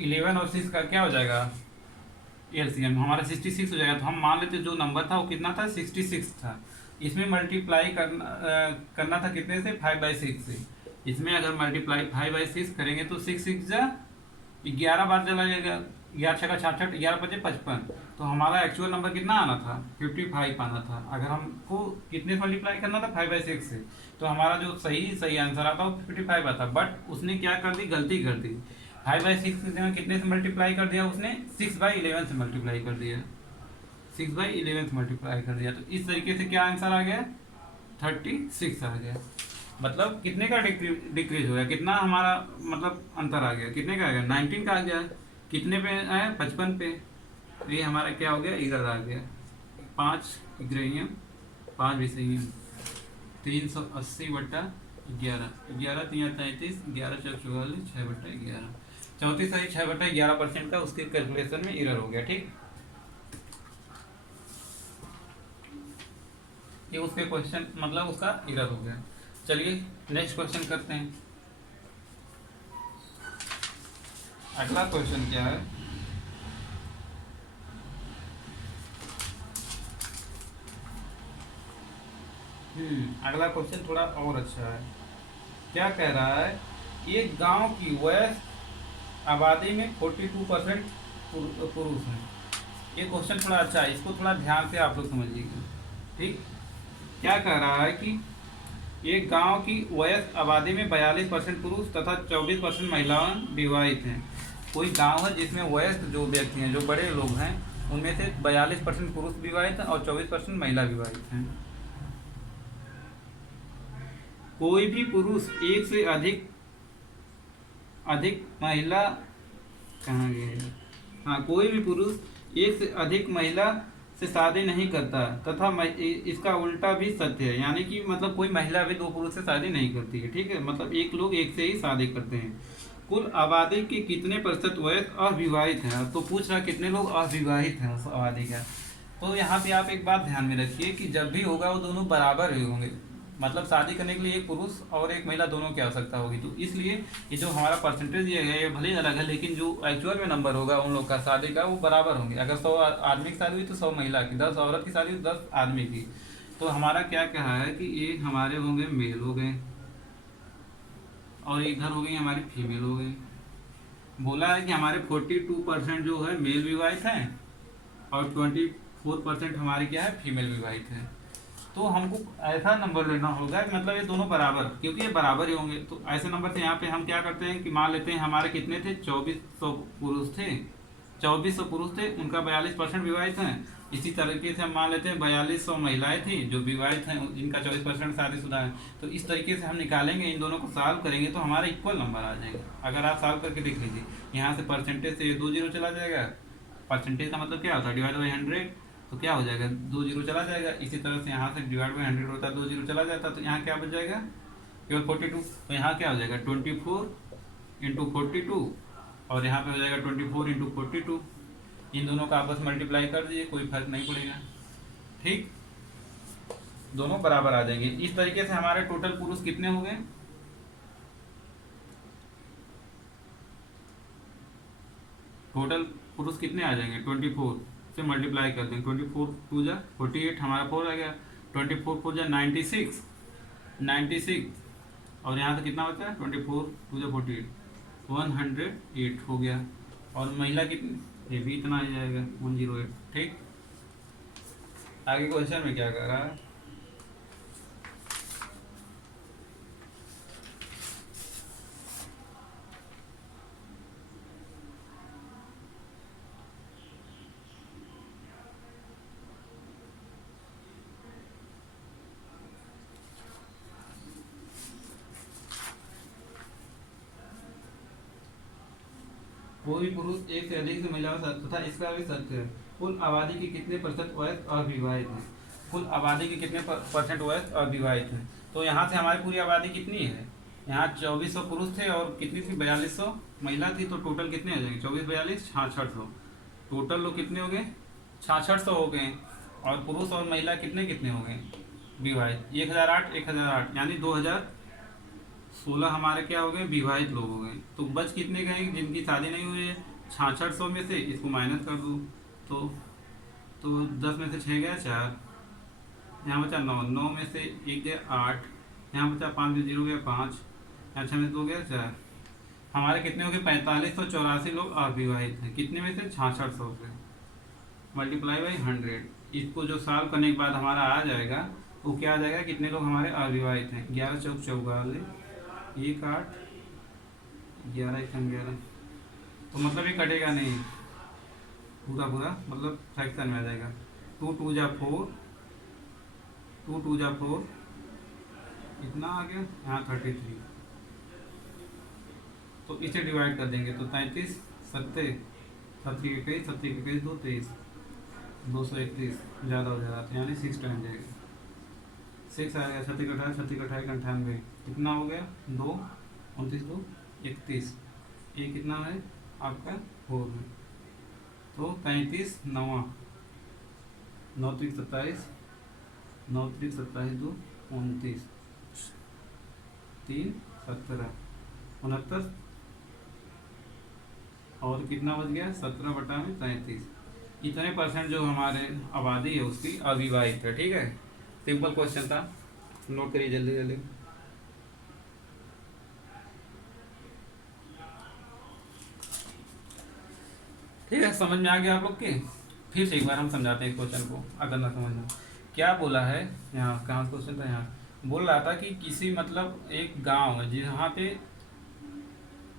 11 और 6 का क्या हो जाएगा एलसीएम, हमारा 66 हो जाएगा। तो हम मान लेते जो नंबर था वो कितना था 66 था। इसमें मल्टीप्लाई करना था कितने से 5/6 से। इसमें अगर मल्टीप्लाई 5/6 करेंगे तो 6 जा 11 बार चला जाएगा, 11 छक्का 66, 11 पचे 55। तो हमारा एक्चुअल नंबर कितना आना था 55 आना था। अगर हमको कितने से मल्टीप्लाई करना था 5/6 से, तो हमारा जो सही आंसर आता वो 55 आता। बट उसने क्या कर दी, गलती कर दी। 5/6 के जगह कितने से मल्टीप्लाई कर दिया उसने, 6/11 से मल्टीप्लाई कर दिया, 6/11 से मल्टीप्लाई कर दिया। तो इस तरीके से क्या आंसर आ गया 36 आ गया। मतलब कितने का डिक्रीज हो गया, कितना हमारा मतलब अंतर आ गया, कितने का आ गया 19 का आ गया। कितने पे आया 55 पे। तो ये हमारा क्या हो गया एरर आ गया 5 ग्रेहियम 5 विषयम 380/11, 11 3 33, 11 4 44, 6/11, 34 सही 6/11% का उसके कैलकुलेशन में एरर हो गया, ठीक। ये उसके क्वेश्चन मतलब उसका एरर हो गया। चलिए नेक्स्ट क्वेश्चन करते हैं। अगला क्वेश्चन क्या है, अगला क्वेश्चन थोड़ा और अच्छा है। क्या कह रहा है, एक गांव की वयस्क आबादी में 42% पुरुष हैं। ये क्वेश्चन थोड़ा अच्छा है, इसको थोड़ा ध्यान से आप लोग समझिएगा, ठीक। क्या कह रहा है कि एक गांव की वयस्क आबादी में 42% पुरुष तथा 24% महिलाएं विवाहित हैं। कोई गांव है जिसमें वयस्क जो व्यक्ति हैं, जो बड़े लोग हैं, उनमें से 42% पुरुष विवाहित हैं और 24% महिला विवाहित हैं। कोई भी पुरुष एक से अधिक महिला, कहाँ गए, हाँ, कोई भी पुरुष एक से अधिक महिला से शादी नहीं करता तथा इसका उल्टा भी सत्य है। यानी कि मतलब कोई महिला भी दो पुरुष से शादी नहीं करती है, ठीक है। मतलब एक लोग एक से ही शादी करते हैं। कुल आबादी के कितने प्रतिशत वयस्क अविवाहित हैं। तो पूछ रहा कितने लोग अविवाहित हैं उस आबादी का। तो यहाँ पे आप एक बात ध्यान में रखिए कि जब भी होगा वो दोनों बराबर ही होंगे। मतलब शादी करने के लिए एक पुरुष और एक महिला दोनों की आवश्यकता होगी। तो इसलिए ये जो हमारा परसेंटेज ये है ये भले ही अलग है, लेकिन जो एक्चुअल में नंबर होगा उन लोग का शादी का वो बराबर होंगे। अगर 100 आदमी की शादी हुई तो 100 महिला की, 10 औरत की शादी हुई 10 आदमी की। तो हमारा क्या कहा है कि ये हमारे होंगे मेल हो गए और इधर हो गई हमारी फीमेल हो गई। बोला है कि हमारे 42% जो है मेल विवाहित हैं और 24% हमारे क्या है फीमेल विवाहित है। तो हमको ऐसा नंबर लेना होगा मतलब ये दोनों बराबर, क्योंकि ये बराबर ही होंगे। तो ऐसे नंबर से यहाँ पे हम क्या करते हैं कि मान लेते हैं हमारे कितने थे 2400 पुरुष थे, 2400 पुरुष थे, उनका 42% विवाहित हैं। इसी तरीके से हम मान लेते हैं 4200 महिलाएं थी जो विवाहित हैं, जिनका 24% शादीशुदा है। तो इस तरीके से हम निकालेंगे, इन दोनों को सॉल्व करेंगे तो हमारा इक्वल नंबर आ जाएगा। अगर आप सॉल्व करके देख लीजिए, यहाँ से परसेंटेज से 2 जीरो चला जाएगा। परसेंटेज का मतलब क्या होता है डिवाइड बाई 100, तो क्या हो जाएगा 2 जीरो चला जाएगा। इसी तरह से यहाँ से डिवाइड बाई 100 होता है, 2 जीरो चला जाता है, तो यहाँ क्या बच जाएगा केवल 42। तो यहाँ क्या हो जाएगा 24 इंटू 42 और यहाँ पे हो जाएगा 24 इंटू 42। इन दोनों का आपस मल्टीप्लाई कर दीजिए, कोई फर्क नहीं पड़ेगा, ठीक, दोनों बराबर आ जाएंगे। इस तरीके से हमारे टोटल पुरुष कितने हो गए, टोटल पुरुष कितने आ जाएंगे 24 से मल्टीप्लाई कर देंगे। 24 2 जा 48, हमारा 4 आ गया। 24 4 जा 96 96, और यहाँ से कितना बचा? 24 टू जो 48, 108 हो गया। और महिला कितनी? ये भी इतना आ जाएगा, 108। ठीक, आगे क्वेश्चन में क्या कर रहा है? कोई पुरुष एक से अधिक से महिलाओं के साथ तथा इसका भी सत्य है, कुल आबादी के कितने प्रतिशत वयस्क अविवाहित हैं? कुल आबादी के कितने परसेंट वयस्क अविवाहित हैं? तो यहाँ से हमारी पूरी आबादी कितनी है? यहाँ 2400 पुरुष थे और कितनी थी? 4200 महिला थी। तो टोटल कितने आ जाएंगे? 24 42 6600। टोटल लोग कितने हो गए? 6600 हो गए। और पुरुष और महिला कितने कितने हो गए विवाहित? 1008 1008, यानी 2016 हमारे क्या हो गए? विवाहित लोग हो गए। तो बच कितने गए जिनकी शादी नहीं हुई है? 6600 में से इसको माइनस कर दो, तो 10 में से 6 गया 4, यहाँ बचा 9, 9 में से 1 गया 8, यहाँ बचा 5 में 0 गया 5, यहाँ 6 में 2 गया 4। हमारे कितने हो गए? 4584 लोग अविवाहित हैं। कितने में से? 6600 से मल्टीप्लाई बाई 100। इसको जो सॉल्व करने के बाद हमारा आ जाएगा वो क्या आ जाएगा? कितने लोग हमारे अविवाहित हैं? 11 चौक 44, 1 8, 11 1 11। तो मतलब ये कटेगा नहीं पूरा पूरा, मतलब फ्रैक्शन में आ जाएगा। 2 2 जा 4, 2 2 जा 4, इतना आ गया। यहाँ 33, तो इसे डिवाइड कर देंगे तो 33 सत्ते 21 21 2 23, 231 ज़्यादा हो जाएगा, यानी 6 टाइम जाएगा। 6 आ गया, 36 28 36 28 98, कितना हो गया? 2 29 2 31, ये कितना है आपका? 4 है। तो 33 9 9 3 27, 9 3 27 2 29, 3 17 69, और कितना बच गया? 17 बटा में 33। इतने परसेंट जो हमारे आबादी है उसकी अविवाहित है। ठीक है, सिंपल क्वेश्चन था, नोट करिए जल्दी जल्दी। ठीक है, समझ में आ गया आप लोग के? फिर से एक बार हम समझाते हैं क्वेश्चन को, अगर ना समझ में। क्या बोला है यहाँ? कहाँ क्वेश्चन था? यहाँ बोल रहा था कि किसी मतलब एक गांव है जहाँ पे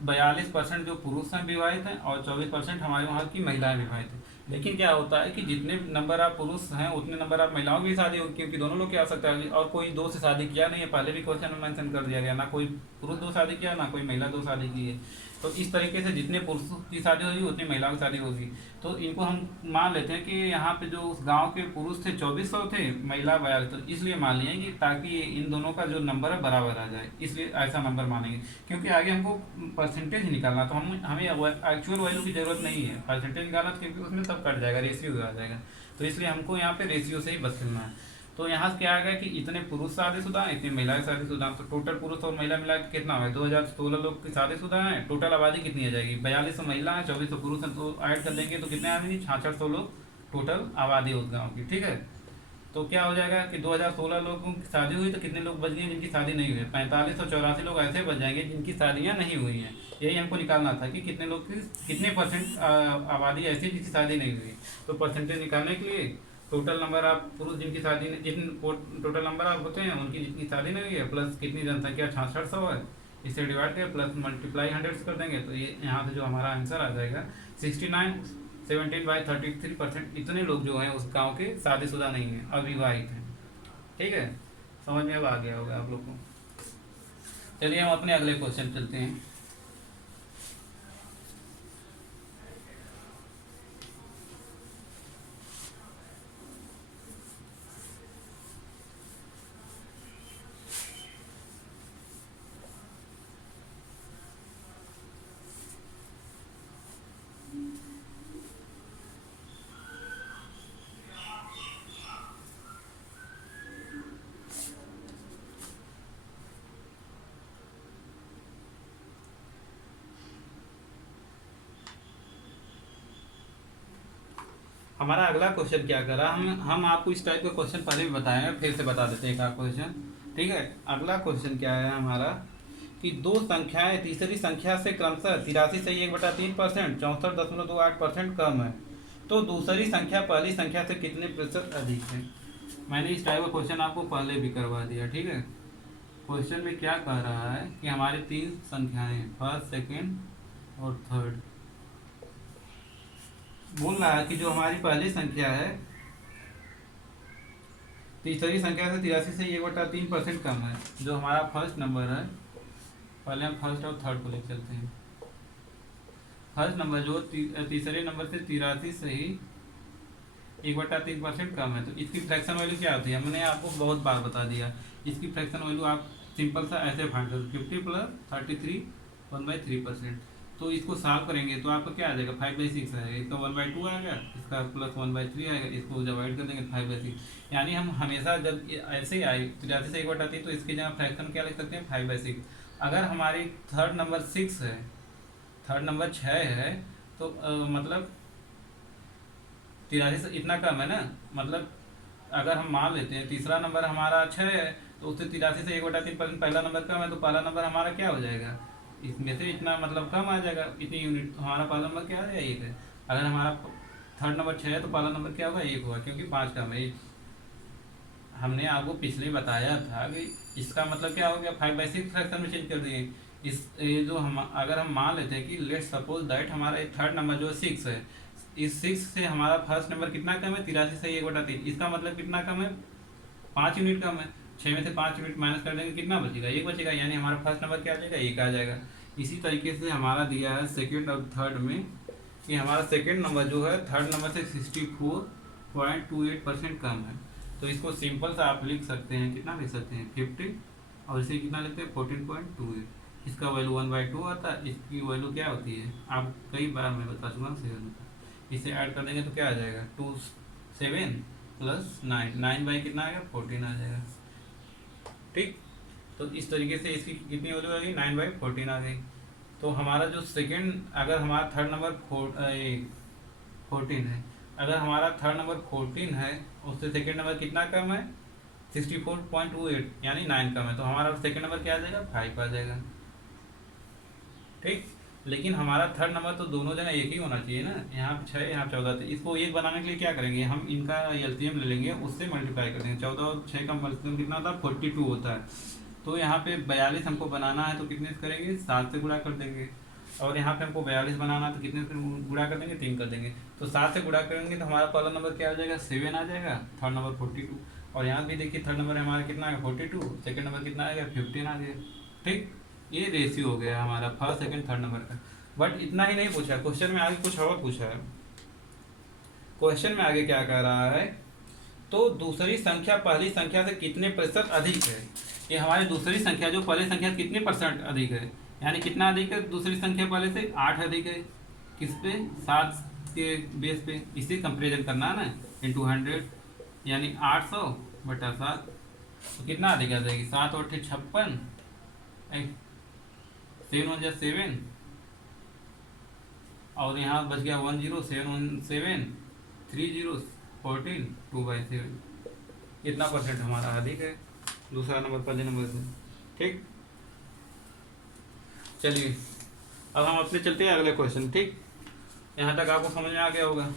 42% जो पुरुष हैं विवाहित हैं और 24% हमारे वहाँ की महिलाएं विवाहित हैं। लेकिन क्या होता है कि जितने नंबर आप पुरुष हैं उतने नंबर आप महिलाओं की भी शादी होगी, क्योंकि दोनों लोग की आवश्यकता है। और कोई दो से शादी किया नहीं है, पहले भी क्वेश्चन में मेंशन कर दिया गया, ना कोई पुरुष दो शादी किया, ना कोई महिला दो शादी की है। तो इस तरीके से जितने पुरुषों की शादी होगी उतनी महिलाओं की शादी होगी। तो इनको हम मान लेते हैं कि यहाँ पे जो उस गाँव के पुरुष थे 2400 थे, महिला 42, तो इसलिए मान लिए कि ताकि इन दोनों का जो नंबर है बराबर आ जाए, इसलिए ऐसा नंबर मानेंगे। क्योंकि आगे हमको परसेंटेज निकालना, तो हमें एक्चुअल वैल्यू की जरूरत नहीं है, परसेंटेज निकालना, क्योंकि उसमें सब कट जाएगा, रेशियो आ जाएगा। तो इसलिए हमको यहाँ पे रेशियो से ही बस चलना है। तो यहाँ से क्या आ गया कि इतने पुरुष शादीशुदा हैं, इतनी महिलाएं शादीशुदा हैं। तो टोटल पुरुष और महिला मिला के कितना है? 2016 लोग की शादीशुदा हैं। टोटल आबादी कितनी आ जाएगी? 4200 महिला है, 2400 पुरुष हैं, तो ऐड कर देंगे तो कितने आ जाएंगे? 6600 लोग टोटल आबादी उस गाँव की। ठीक है, तो क्या हो जाएगा कि 2016 लोगों की शादी हुई, तो कितने लोग बच गए जिनकी शादी नहीं हुई? 4584 लोग ऐसे बच जाएंगे जिनकी शादियाँ नहीं हुई हैं। यही हमको निकालना था कि कितने लोग की कितने परसेंट आबादी ऐसी जिनकी शादी नहीं हुई। तो परसेंटेज निकालने के लिए टोटल नंबर आप पुरुष जिनकी शादी जितने टोटल नंबर आप होते हैं उनकी जितनी शादी नहीं हुई है प्लस कितनी जनसंख्या 6600 है, इससे डिवाइड कर प्लस मल्टीप्लाई 100 कर देंगे, तो ये यहाँ से जो हमारा आंसर आ जाएगा 69 17/33%। इतने लोग जो हैं उस गांव के शादीशुदा नहीं हैं, अविवाहित हैं। ठीक है, समझ में अब आ गया होगा आप लोग को। चलिए हम अपने अगले क्वेश्चन चलते हैं। हमारा अगला क्वेश्चन क्या करा, हम आपको इस टाइप का क्वेश्चन पहले भी बताए हैं, फिर से बता देते हैं एक क्वेश्चन। ठीक है। अगला क्वेश्चन क्या है हमारा कि दो संख्याएं तीसरी संख्या से क्रमशः 83.1/3%, 64.28% कम है, तो दूसरी संख्या पहली संख्या से कितने प्रतिशत अधिक है। मैंने इस टाइप का क्वेश्चन आपको पहले भी करवा दिया, ठीक है। क्वेश्चन में क्या कह रहा है कि हमारी तीन संख्याएं फर्स्ट, सेकंड और थर्ड, बोल रहा है कि जो हमारी पहली संख्या है तीसरी संख्या से 83.1/3% कम है। जो हमारा फर्स्ट नंबर है, पहले हम फर्स्ट और थर्ड को ले चलते हैं। फर्स्ट नंबर जो तीसरे नंबर से 83 से ही 1/3% कम है, तो इसकी फ्रैक्शन वैल्यू क्या होती है, मैंने आपको बहुत बार बता दिया। इसकी फ्रैक्शन वैल्यू आप सिंपल सा ऐसे फाइंड कर 50 + 33 1/3%। तो इसको सॉल्व करेंगे तो आपका क्या आ जाएगा 5/6 आएगा, इसका 1/2 आएगा, इसका प्लस 1/3 आएगा, इसको डिवाइड कर देंगे 5/6। यानी हम हमेशा जब ऐसे ही आए 83 से 1/3 तो इसकी जगह फ्रैक्शन क्या लिख सकते हैं 5/6। अगर हमारी थर्ड नंबर 6 है, थर्ड नंबर 6 है, तो मतलब 83 से इतना कम है ना, मतलब अगर हम मान लेते हैं तीसरा नंबर हमारा 6 है, तो उससे 83 से 1/3% पहला नंबर कम है, तो पहला नंबर हमारा क्या हो जाएगा, इसमें से इतना मतलब कम आ जाएगा, इतनी यूनिट। तो हमारा पहला नंबर क्या है 1 है। अगर हमारा थर्ड नंबर 6 है तो पहला नंबर क्या होगा 1 होगा, क्योंकि 5 कम है। हमने आपको पिछले बताया था कि इसका मतलब क्या हो गया 5/6 फ्रैक्शन में चेंज कर दिए। इस ये जो हम अगर हम मान लेते हैं कि लेट सपोज दैट हमारा थर्ड नंबर जो 6 है, इस 6 से हमारा फर्स्ट नंबर कितना कम है 83 से 1/3, इसका मतलब कितना कम है 5 यूनिट कम है। 6 में से 5 यूनिट माइनस कर देंगे कितना बचेगा 1 बचेगा, यानी हमारा फर्स्ट नंबर क्या आ जाएगा 1 आ जाएगा। इसी तरीके से हमारा दिया है सेकेंड और थर्ड में कि हमारा सेकेंड नंबर जो है थर्ड नंबर से 64.28% कम है। तो इसको सिंपल सा आप लिख सकते हैं, कितना लिख सकते हैं 50, और इसे कितना लिखते हैं 14.28। इसका वैल्यू 1/2 आता है, इसकी वैल्यू क्या होती है आप कई बार मैं बता चुका हूँ। इसे ऐड कर देंगे तो क्या आ जाएगा 27 + 9, 9 बाई कितना आएगा 14 आ जाएगा, ठीक। तो इस तरीके से इसकी कितनी वैल्यू आ गई 9/14 आ गई। तो हमारा जो सेकेंड, अगर हमारा थर्ड नंबर 14 है, अगर हमारा थर्ड नंबर 14 है, उससे सेकेंड नंबर कितना कम है 64.28, यानी 9 कम है, तो हमारा सेकेंड नंबर क्या आ जाएगा 5 आ जाएगा, ठीक। लेकिन हमारा थर्ड नंबर तो दोनों जगह एक ही होना चाहिए ना, यहाँ 6 यहाँ 14, तो इसको एक बनाने के लिए क्या करेंगे हम इनका एलसीएम ले लेंगे, उससे मल्टीप्लाई कर देंगे। 14 और 6 का मल्टीप्लाई कितना होता है 42 होता है। तो यहाँ पे 42 हमको बनाना है तो कितने से करेंगे 7 से गुणा कर देंगे, और यहाँ पे हमको 42 बनाना है तो कितने से गुणा कर देंगे 3 कर देंगे। तो 7 से गुणा करेंगे तो हमारा पहला नंबर क्या आ जाएगा 7 आ जाएगा, थर्ड नंबर 42, और यहाँ भी देखिए थर्ड नंबर हमारा कितना है 42, सेकेंड नंबर कितना आएगा 15 आ गया, ठीक। ये रेशियो हो गया हमारा फर्स्ट सेकंड थर्ड नंबर का। बट इतना ही नहीं पूछा, क्वेश्चन में आगे कुछ और पूछा है। क्वेश्चन में आगे क्या कह रहा है, तो दूसरी संख्या पहली संख्या से कितने प्रतिशत अधिक है। ये हमारी दूसरी संख्या जो पहली संख्या कितने % अधिक है, यानी कितना अधिक है दूसरी संख्या पहले से 8 अधिक है, किस पे 7 के बेस पे, इसे कंपेरिजन करना है ना इंटू 100, यानी 800/7, तो कितना अधिक आ जाएगी 7 और 8 56, 7 1 7, और यहाँ बच गया 10, 7 1 7, 3 0 14, 2/7, इतना % हमारा अधिक है दूसरा नंबर पहले नंबर से, ठीक। चलिए अब हम अपने चलते हैं अगले क्वेश्चन, ठीक। यहाँ तक आपको समझ में आ गया होगा।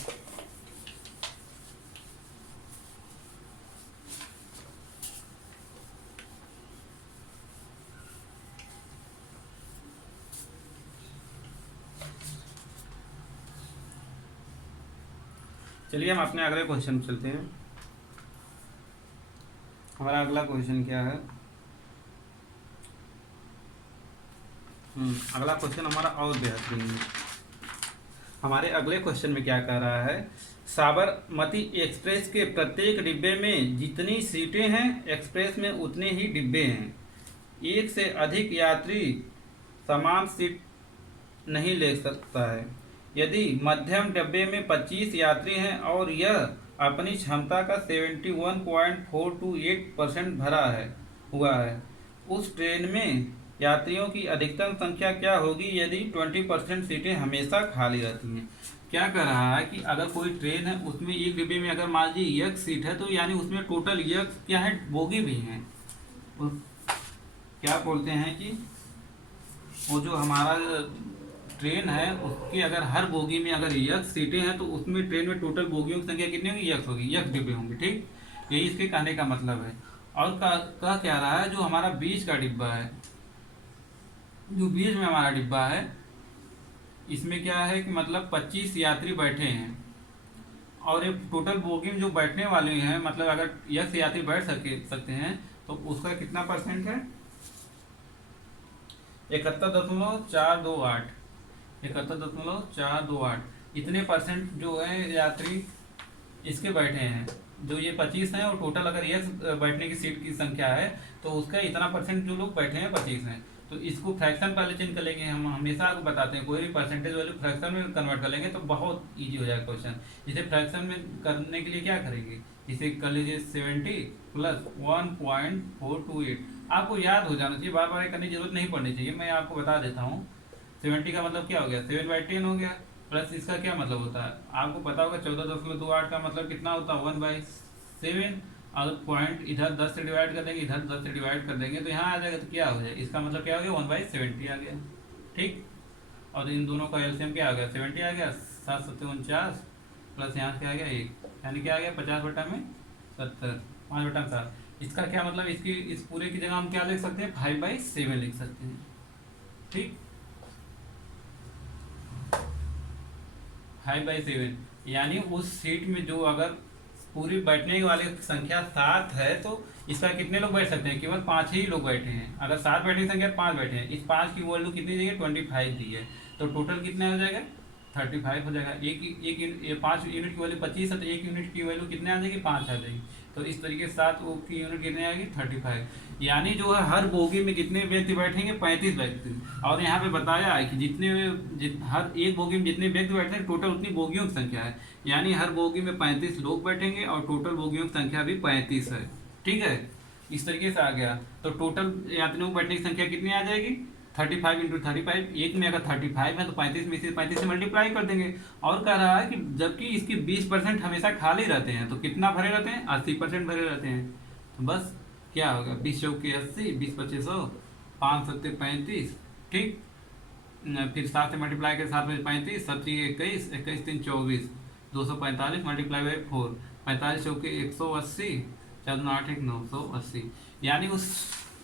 चलिए हम अपने अगले क्वेश्चन चलते हैं। हमारा अगला क्वेश्चन क्या है, अगला क्वेश्चन हमारा और बेहतरीन है। हमारे अगले क्वेश्चन में क्या कह रहा है, साबरमती एक्सप्रेस के प्रत्येक डिब्बे में जितनी सीटें हैं एक्सप्रेस में उतने ही डिब्बे हैं। एक से अधिक यात्री समान सीट नहीं ले सकता है। यदि मध्यम डब्बे में 25 यात्री हैं और यह अपनी क्षमता का 71.428% भरा हुआ है, उस ट्रेन में यात्रियों की अधिकतम संख्या क्या होगी यदि 20% सीटें हमेशा खाली रहती हैं। क्या कर रहा है कि अगर कोई ट्रेन है उसमें एक डिब्बे में अगर मान लीजिए 1 सीट है, तो यानी उसमें टोटल 1 क्या है बोगी भी हैं, क्या बोलते हैं कि वो जो हमारा ट्रेन है उसकी अगर हर बोगी में अगर यक्स सीटें हैं तो उसमें ट्रेन में टोटल बोगियों की संख्या कितनी होगी, यक्स होगी, यक्स डिब्बे होंगे। ठीक, यही इसके कहने का मतलब है। और कह क्या रहा है, जो हमारा बीच का डिब्बा है, जो बीच में हमारा डिब्बा है, इसमें क्या है कि मतलब 25 यात्री बैठे हैं और एक टोटल बोगी में जो बैठने वाले हैं, मतलब अगर यक्स यात्री बैठ सकते हैं तो उसका कितना परसेंट है, 71.428, 71.428 इतने परसेंट जो है यात्री इसके बैठे हैं। जो ये 25 हैं और टोटल अगर यक्स बैठने की सीट की संख्या है तो उसका इतना परसेंट जो लोग बैठे हैं 25 हैं। तो इसको फ्रैक्शन पहले चेंज कर लेंगे। हम हमेशा आपको बताते हैं कोई भी परसेंटेज वैल्यू फ्रैक्शन में कन्वर्ट कर लेंगे तो बहुत इजी हो जाएगा क्वेश्चन। इसे फ्रैक्शन में करने के लिए क्या करेंगे, इसे कर लीजिए 70 प्लस 1.428। आपको याद हो जाना चाहिए, बार बार करने की जरूरत नहीं पड़नी चाहिए, मैं आपको बता देता हूँ। 70 का मतलब क्या हो गया, 7/10 हो गया, प्लस इसका क्या मतलब होता है आपको पता होगा, 14.28 का मतलब कितना होता है 1/7। और पॉइंट इधर 10 से डिवाइड कर देंगे, इधर 10 से डिवाइड कर देंगे तो यहाँ आ जाएगा, तो क्या हो जाएगा, इसका मतलब क्या हो गया 1/70 आ गया। ठीक, और इन दोनों का एलसीएम क्या आ गया, 70 आ गया, 7 7 49 प्लस यहाँ से आ गया 1, यानी क्या आ गया 50/70, 5/7। इसका क्या मतलब, इसकी इस पूरे की जगह हम क्या लिख सकते हैं, 5/7 लिख सकते हैं। ठीक, 5/7 यानी उस सीट में जो अगर पूरी बैठने वाली संख्या 7 है तो इसका कितने लोग बैठ सकते हैं, केवल 5 ही लोग बैठे हैं। अगर 7 बैठने की संख्या 5 बैठे हैं, इस 5 की वैल्यू कितनी दी है, 25 दी है, तो टोटल कितना हो जाएगा 35 हो जाएगा। एक 5 यूनिट की वैल्यू 25 है तो 1 यूनिट की वैल्यू कितने आ जाएगी, 5 आ जाएगी। तो इस तरीके से 7 की यूनिट कितने आएगी, 35। यानी जो है हर बोगी में कितने व्यक्ति बैठेंगे, 35 व्यक्ति। और यहाँ पे बताया है कि हर एक बोगी में जितने व्यक्ति बैठते हैं टोटल उतनी बोगियों की संख्या है, यानी हर बोगी में 35 लोग बैठेंगे और टोटल बोगियों की संख्या भी 35 है। ठीक है, इस तरीके से आ गया। तो टोटल यात्रियों को बैठने की संख्या कितनी आ जाएगी, 35 × 35। एक में अगर 35 है तो 35 में से 35 से मल्टीप्लाई कर देंगे। और कह रहा है कि जबकि इसकी 20% हमेशा खाली रहते हैं, तो कितना भरे रहते हैं, 80% भरे रहते हैं। तो बस क्या होगा, 20 चौके 80, 20 पच्चीस 100, 5 7 35। ठीक, फिर 7 से मल्टीप्लाई कर, 7 में 35, 7 21, 21 3 24, 245 मल्टीप्लाई बाई 4, 45 चौके 180, 4 8 1 980। यानी उस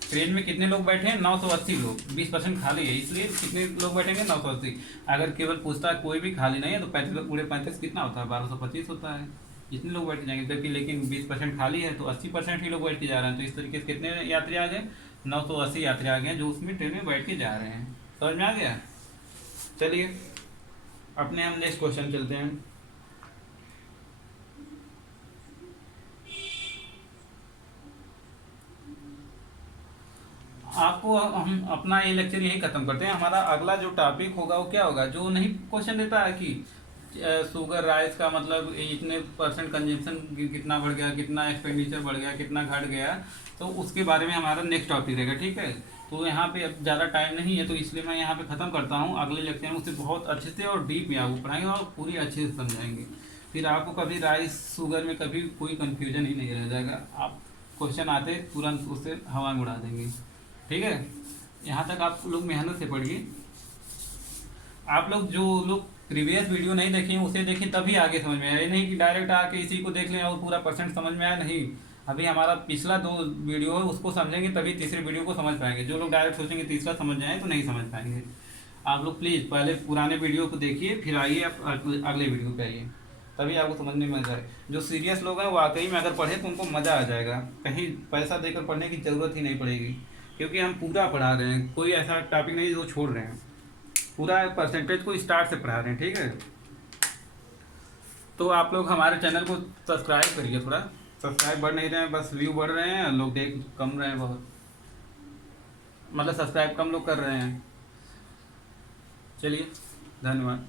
ट्रेन में कितने लोग बैठे हैं, 980 लोग। 20% खाली है, इसलिए कितने लोग बैठेंगे, 980। अगर केवल पूछता है कोई भी खाली नहीं है तो 35 पूरे 35 कितना होता है, 1225 होता है। इतने लोग बैठ के जाएंगे, जबकि लेकिन 20% खाली है तो 80% ही लोग बैठ के जा रहे हैं। तो इस तरीके से कितने यात्री आ गए, 980 यात्री आ गए हैं जो उसमें ट्रेन में बैठ के जा रहे हैं। समझ में आ गया। चलिए अपने हम नेक्स्ट क्वेश्चन चलते हैं। आपको हम अपना ये लेक्चर यही खत्म करते हैं। हमारा अगला जो टॉपिक होगा वो क्या होगा, जो नहीं क्वेश्चन देता है कि शुगर राइस का मतलब इतने % कंजम्पशन कितना बढ़ गया, कितना एक्सपेंडिचर बढ़ गया, कितना घट गया, तो उसके बारे में हमारा नेक्स्ट टॉपिक रहेगा। ठीक है, तो यहाँ पे अब ज़्यादा टाइम नहीं है तो इसलिए मैं यहाँ पे ख़त्म करता हूँ। अगले लेक्चर में उसे बहुत अच्छे से और डीप में आपको पढ़ाएंगे और पूरी अच्छे से समझाएंगे। फिर आपको कभी राइस शुगर में कभी कोई कन्फ्यूजन ही नहीं रह जाएगा। आप क्वेश्चन आते तुरंत उसे हवा में उड़ा देंगे। ठीक है, यहाँ तक आप लोग मेहनत से पढ़िए। आप लोग जो लोग प्रीवियस वीडियो नहीं देखें उसे देखें तभी आगे समझ में आए, ये नहीं कि डायरेक्ट आके इसी को देख लें और पूरा % समझ में आया। नहीं, अभी हमारा पिछला 2 वीडियो है उसको समझेंगे तभी तीसरे वीडियो को समझ पाएंगे। जो लोग डायरेक्ट सोचेंगे तीसरा समझ जाए तो नहीं समझ पाएंगे। आप लोग प्लीज़ पहले पुराने वीडियो को देखिए, फिर आइए आप अगले वीडियो पे आइए, तभी आपको समझने में मजा आए। जो सीरियस लोग हैं वाकई में अगर पढ़े तो उनको मज़ा आ जाएगा, कहीं पैसा देकर पढ़ने की ज़रूरत ही नहीं पड़ेगी, क्योंकि हम पूरा पढ़ा रहे हैं। कोई ऐसा टॉपिक नहीं जो छोड़ रहे हैं, पूरा % को स्टार्ट से पढ़ा रहे हैं। ठीक है, तो आप लोग हमारे चैनल को सब्सक्राइब करिए। थोड़ा सब्सक्राइब बढ़ नहीं रहे हैं, बस व्यू बढ़ रहे हैं, लोग देख कम रहे हैं बहुत, मतलब सब्सक्राइब कम लोग कर रहे हैं। चलिए, धन्यवाद।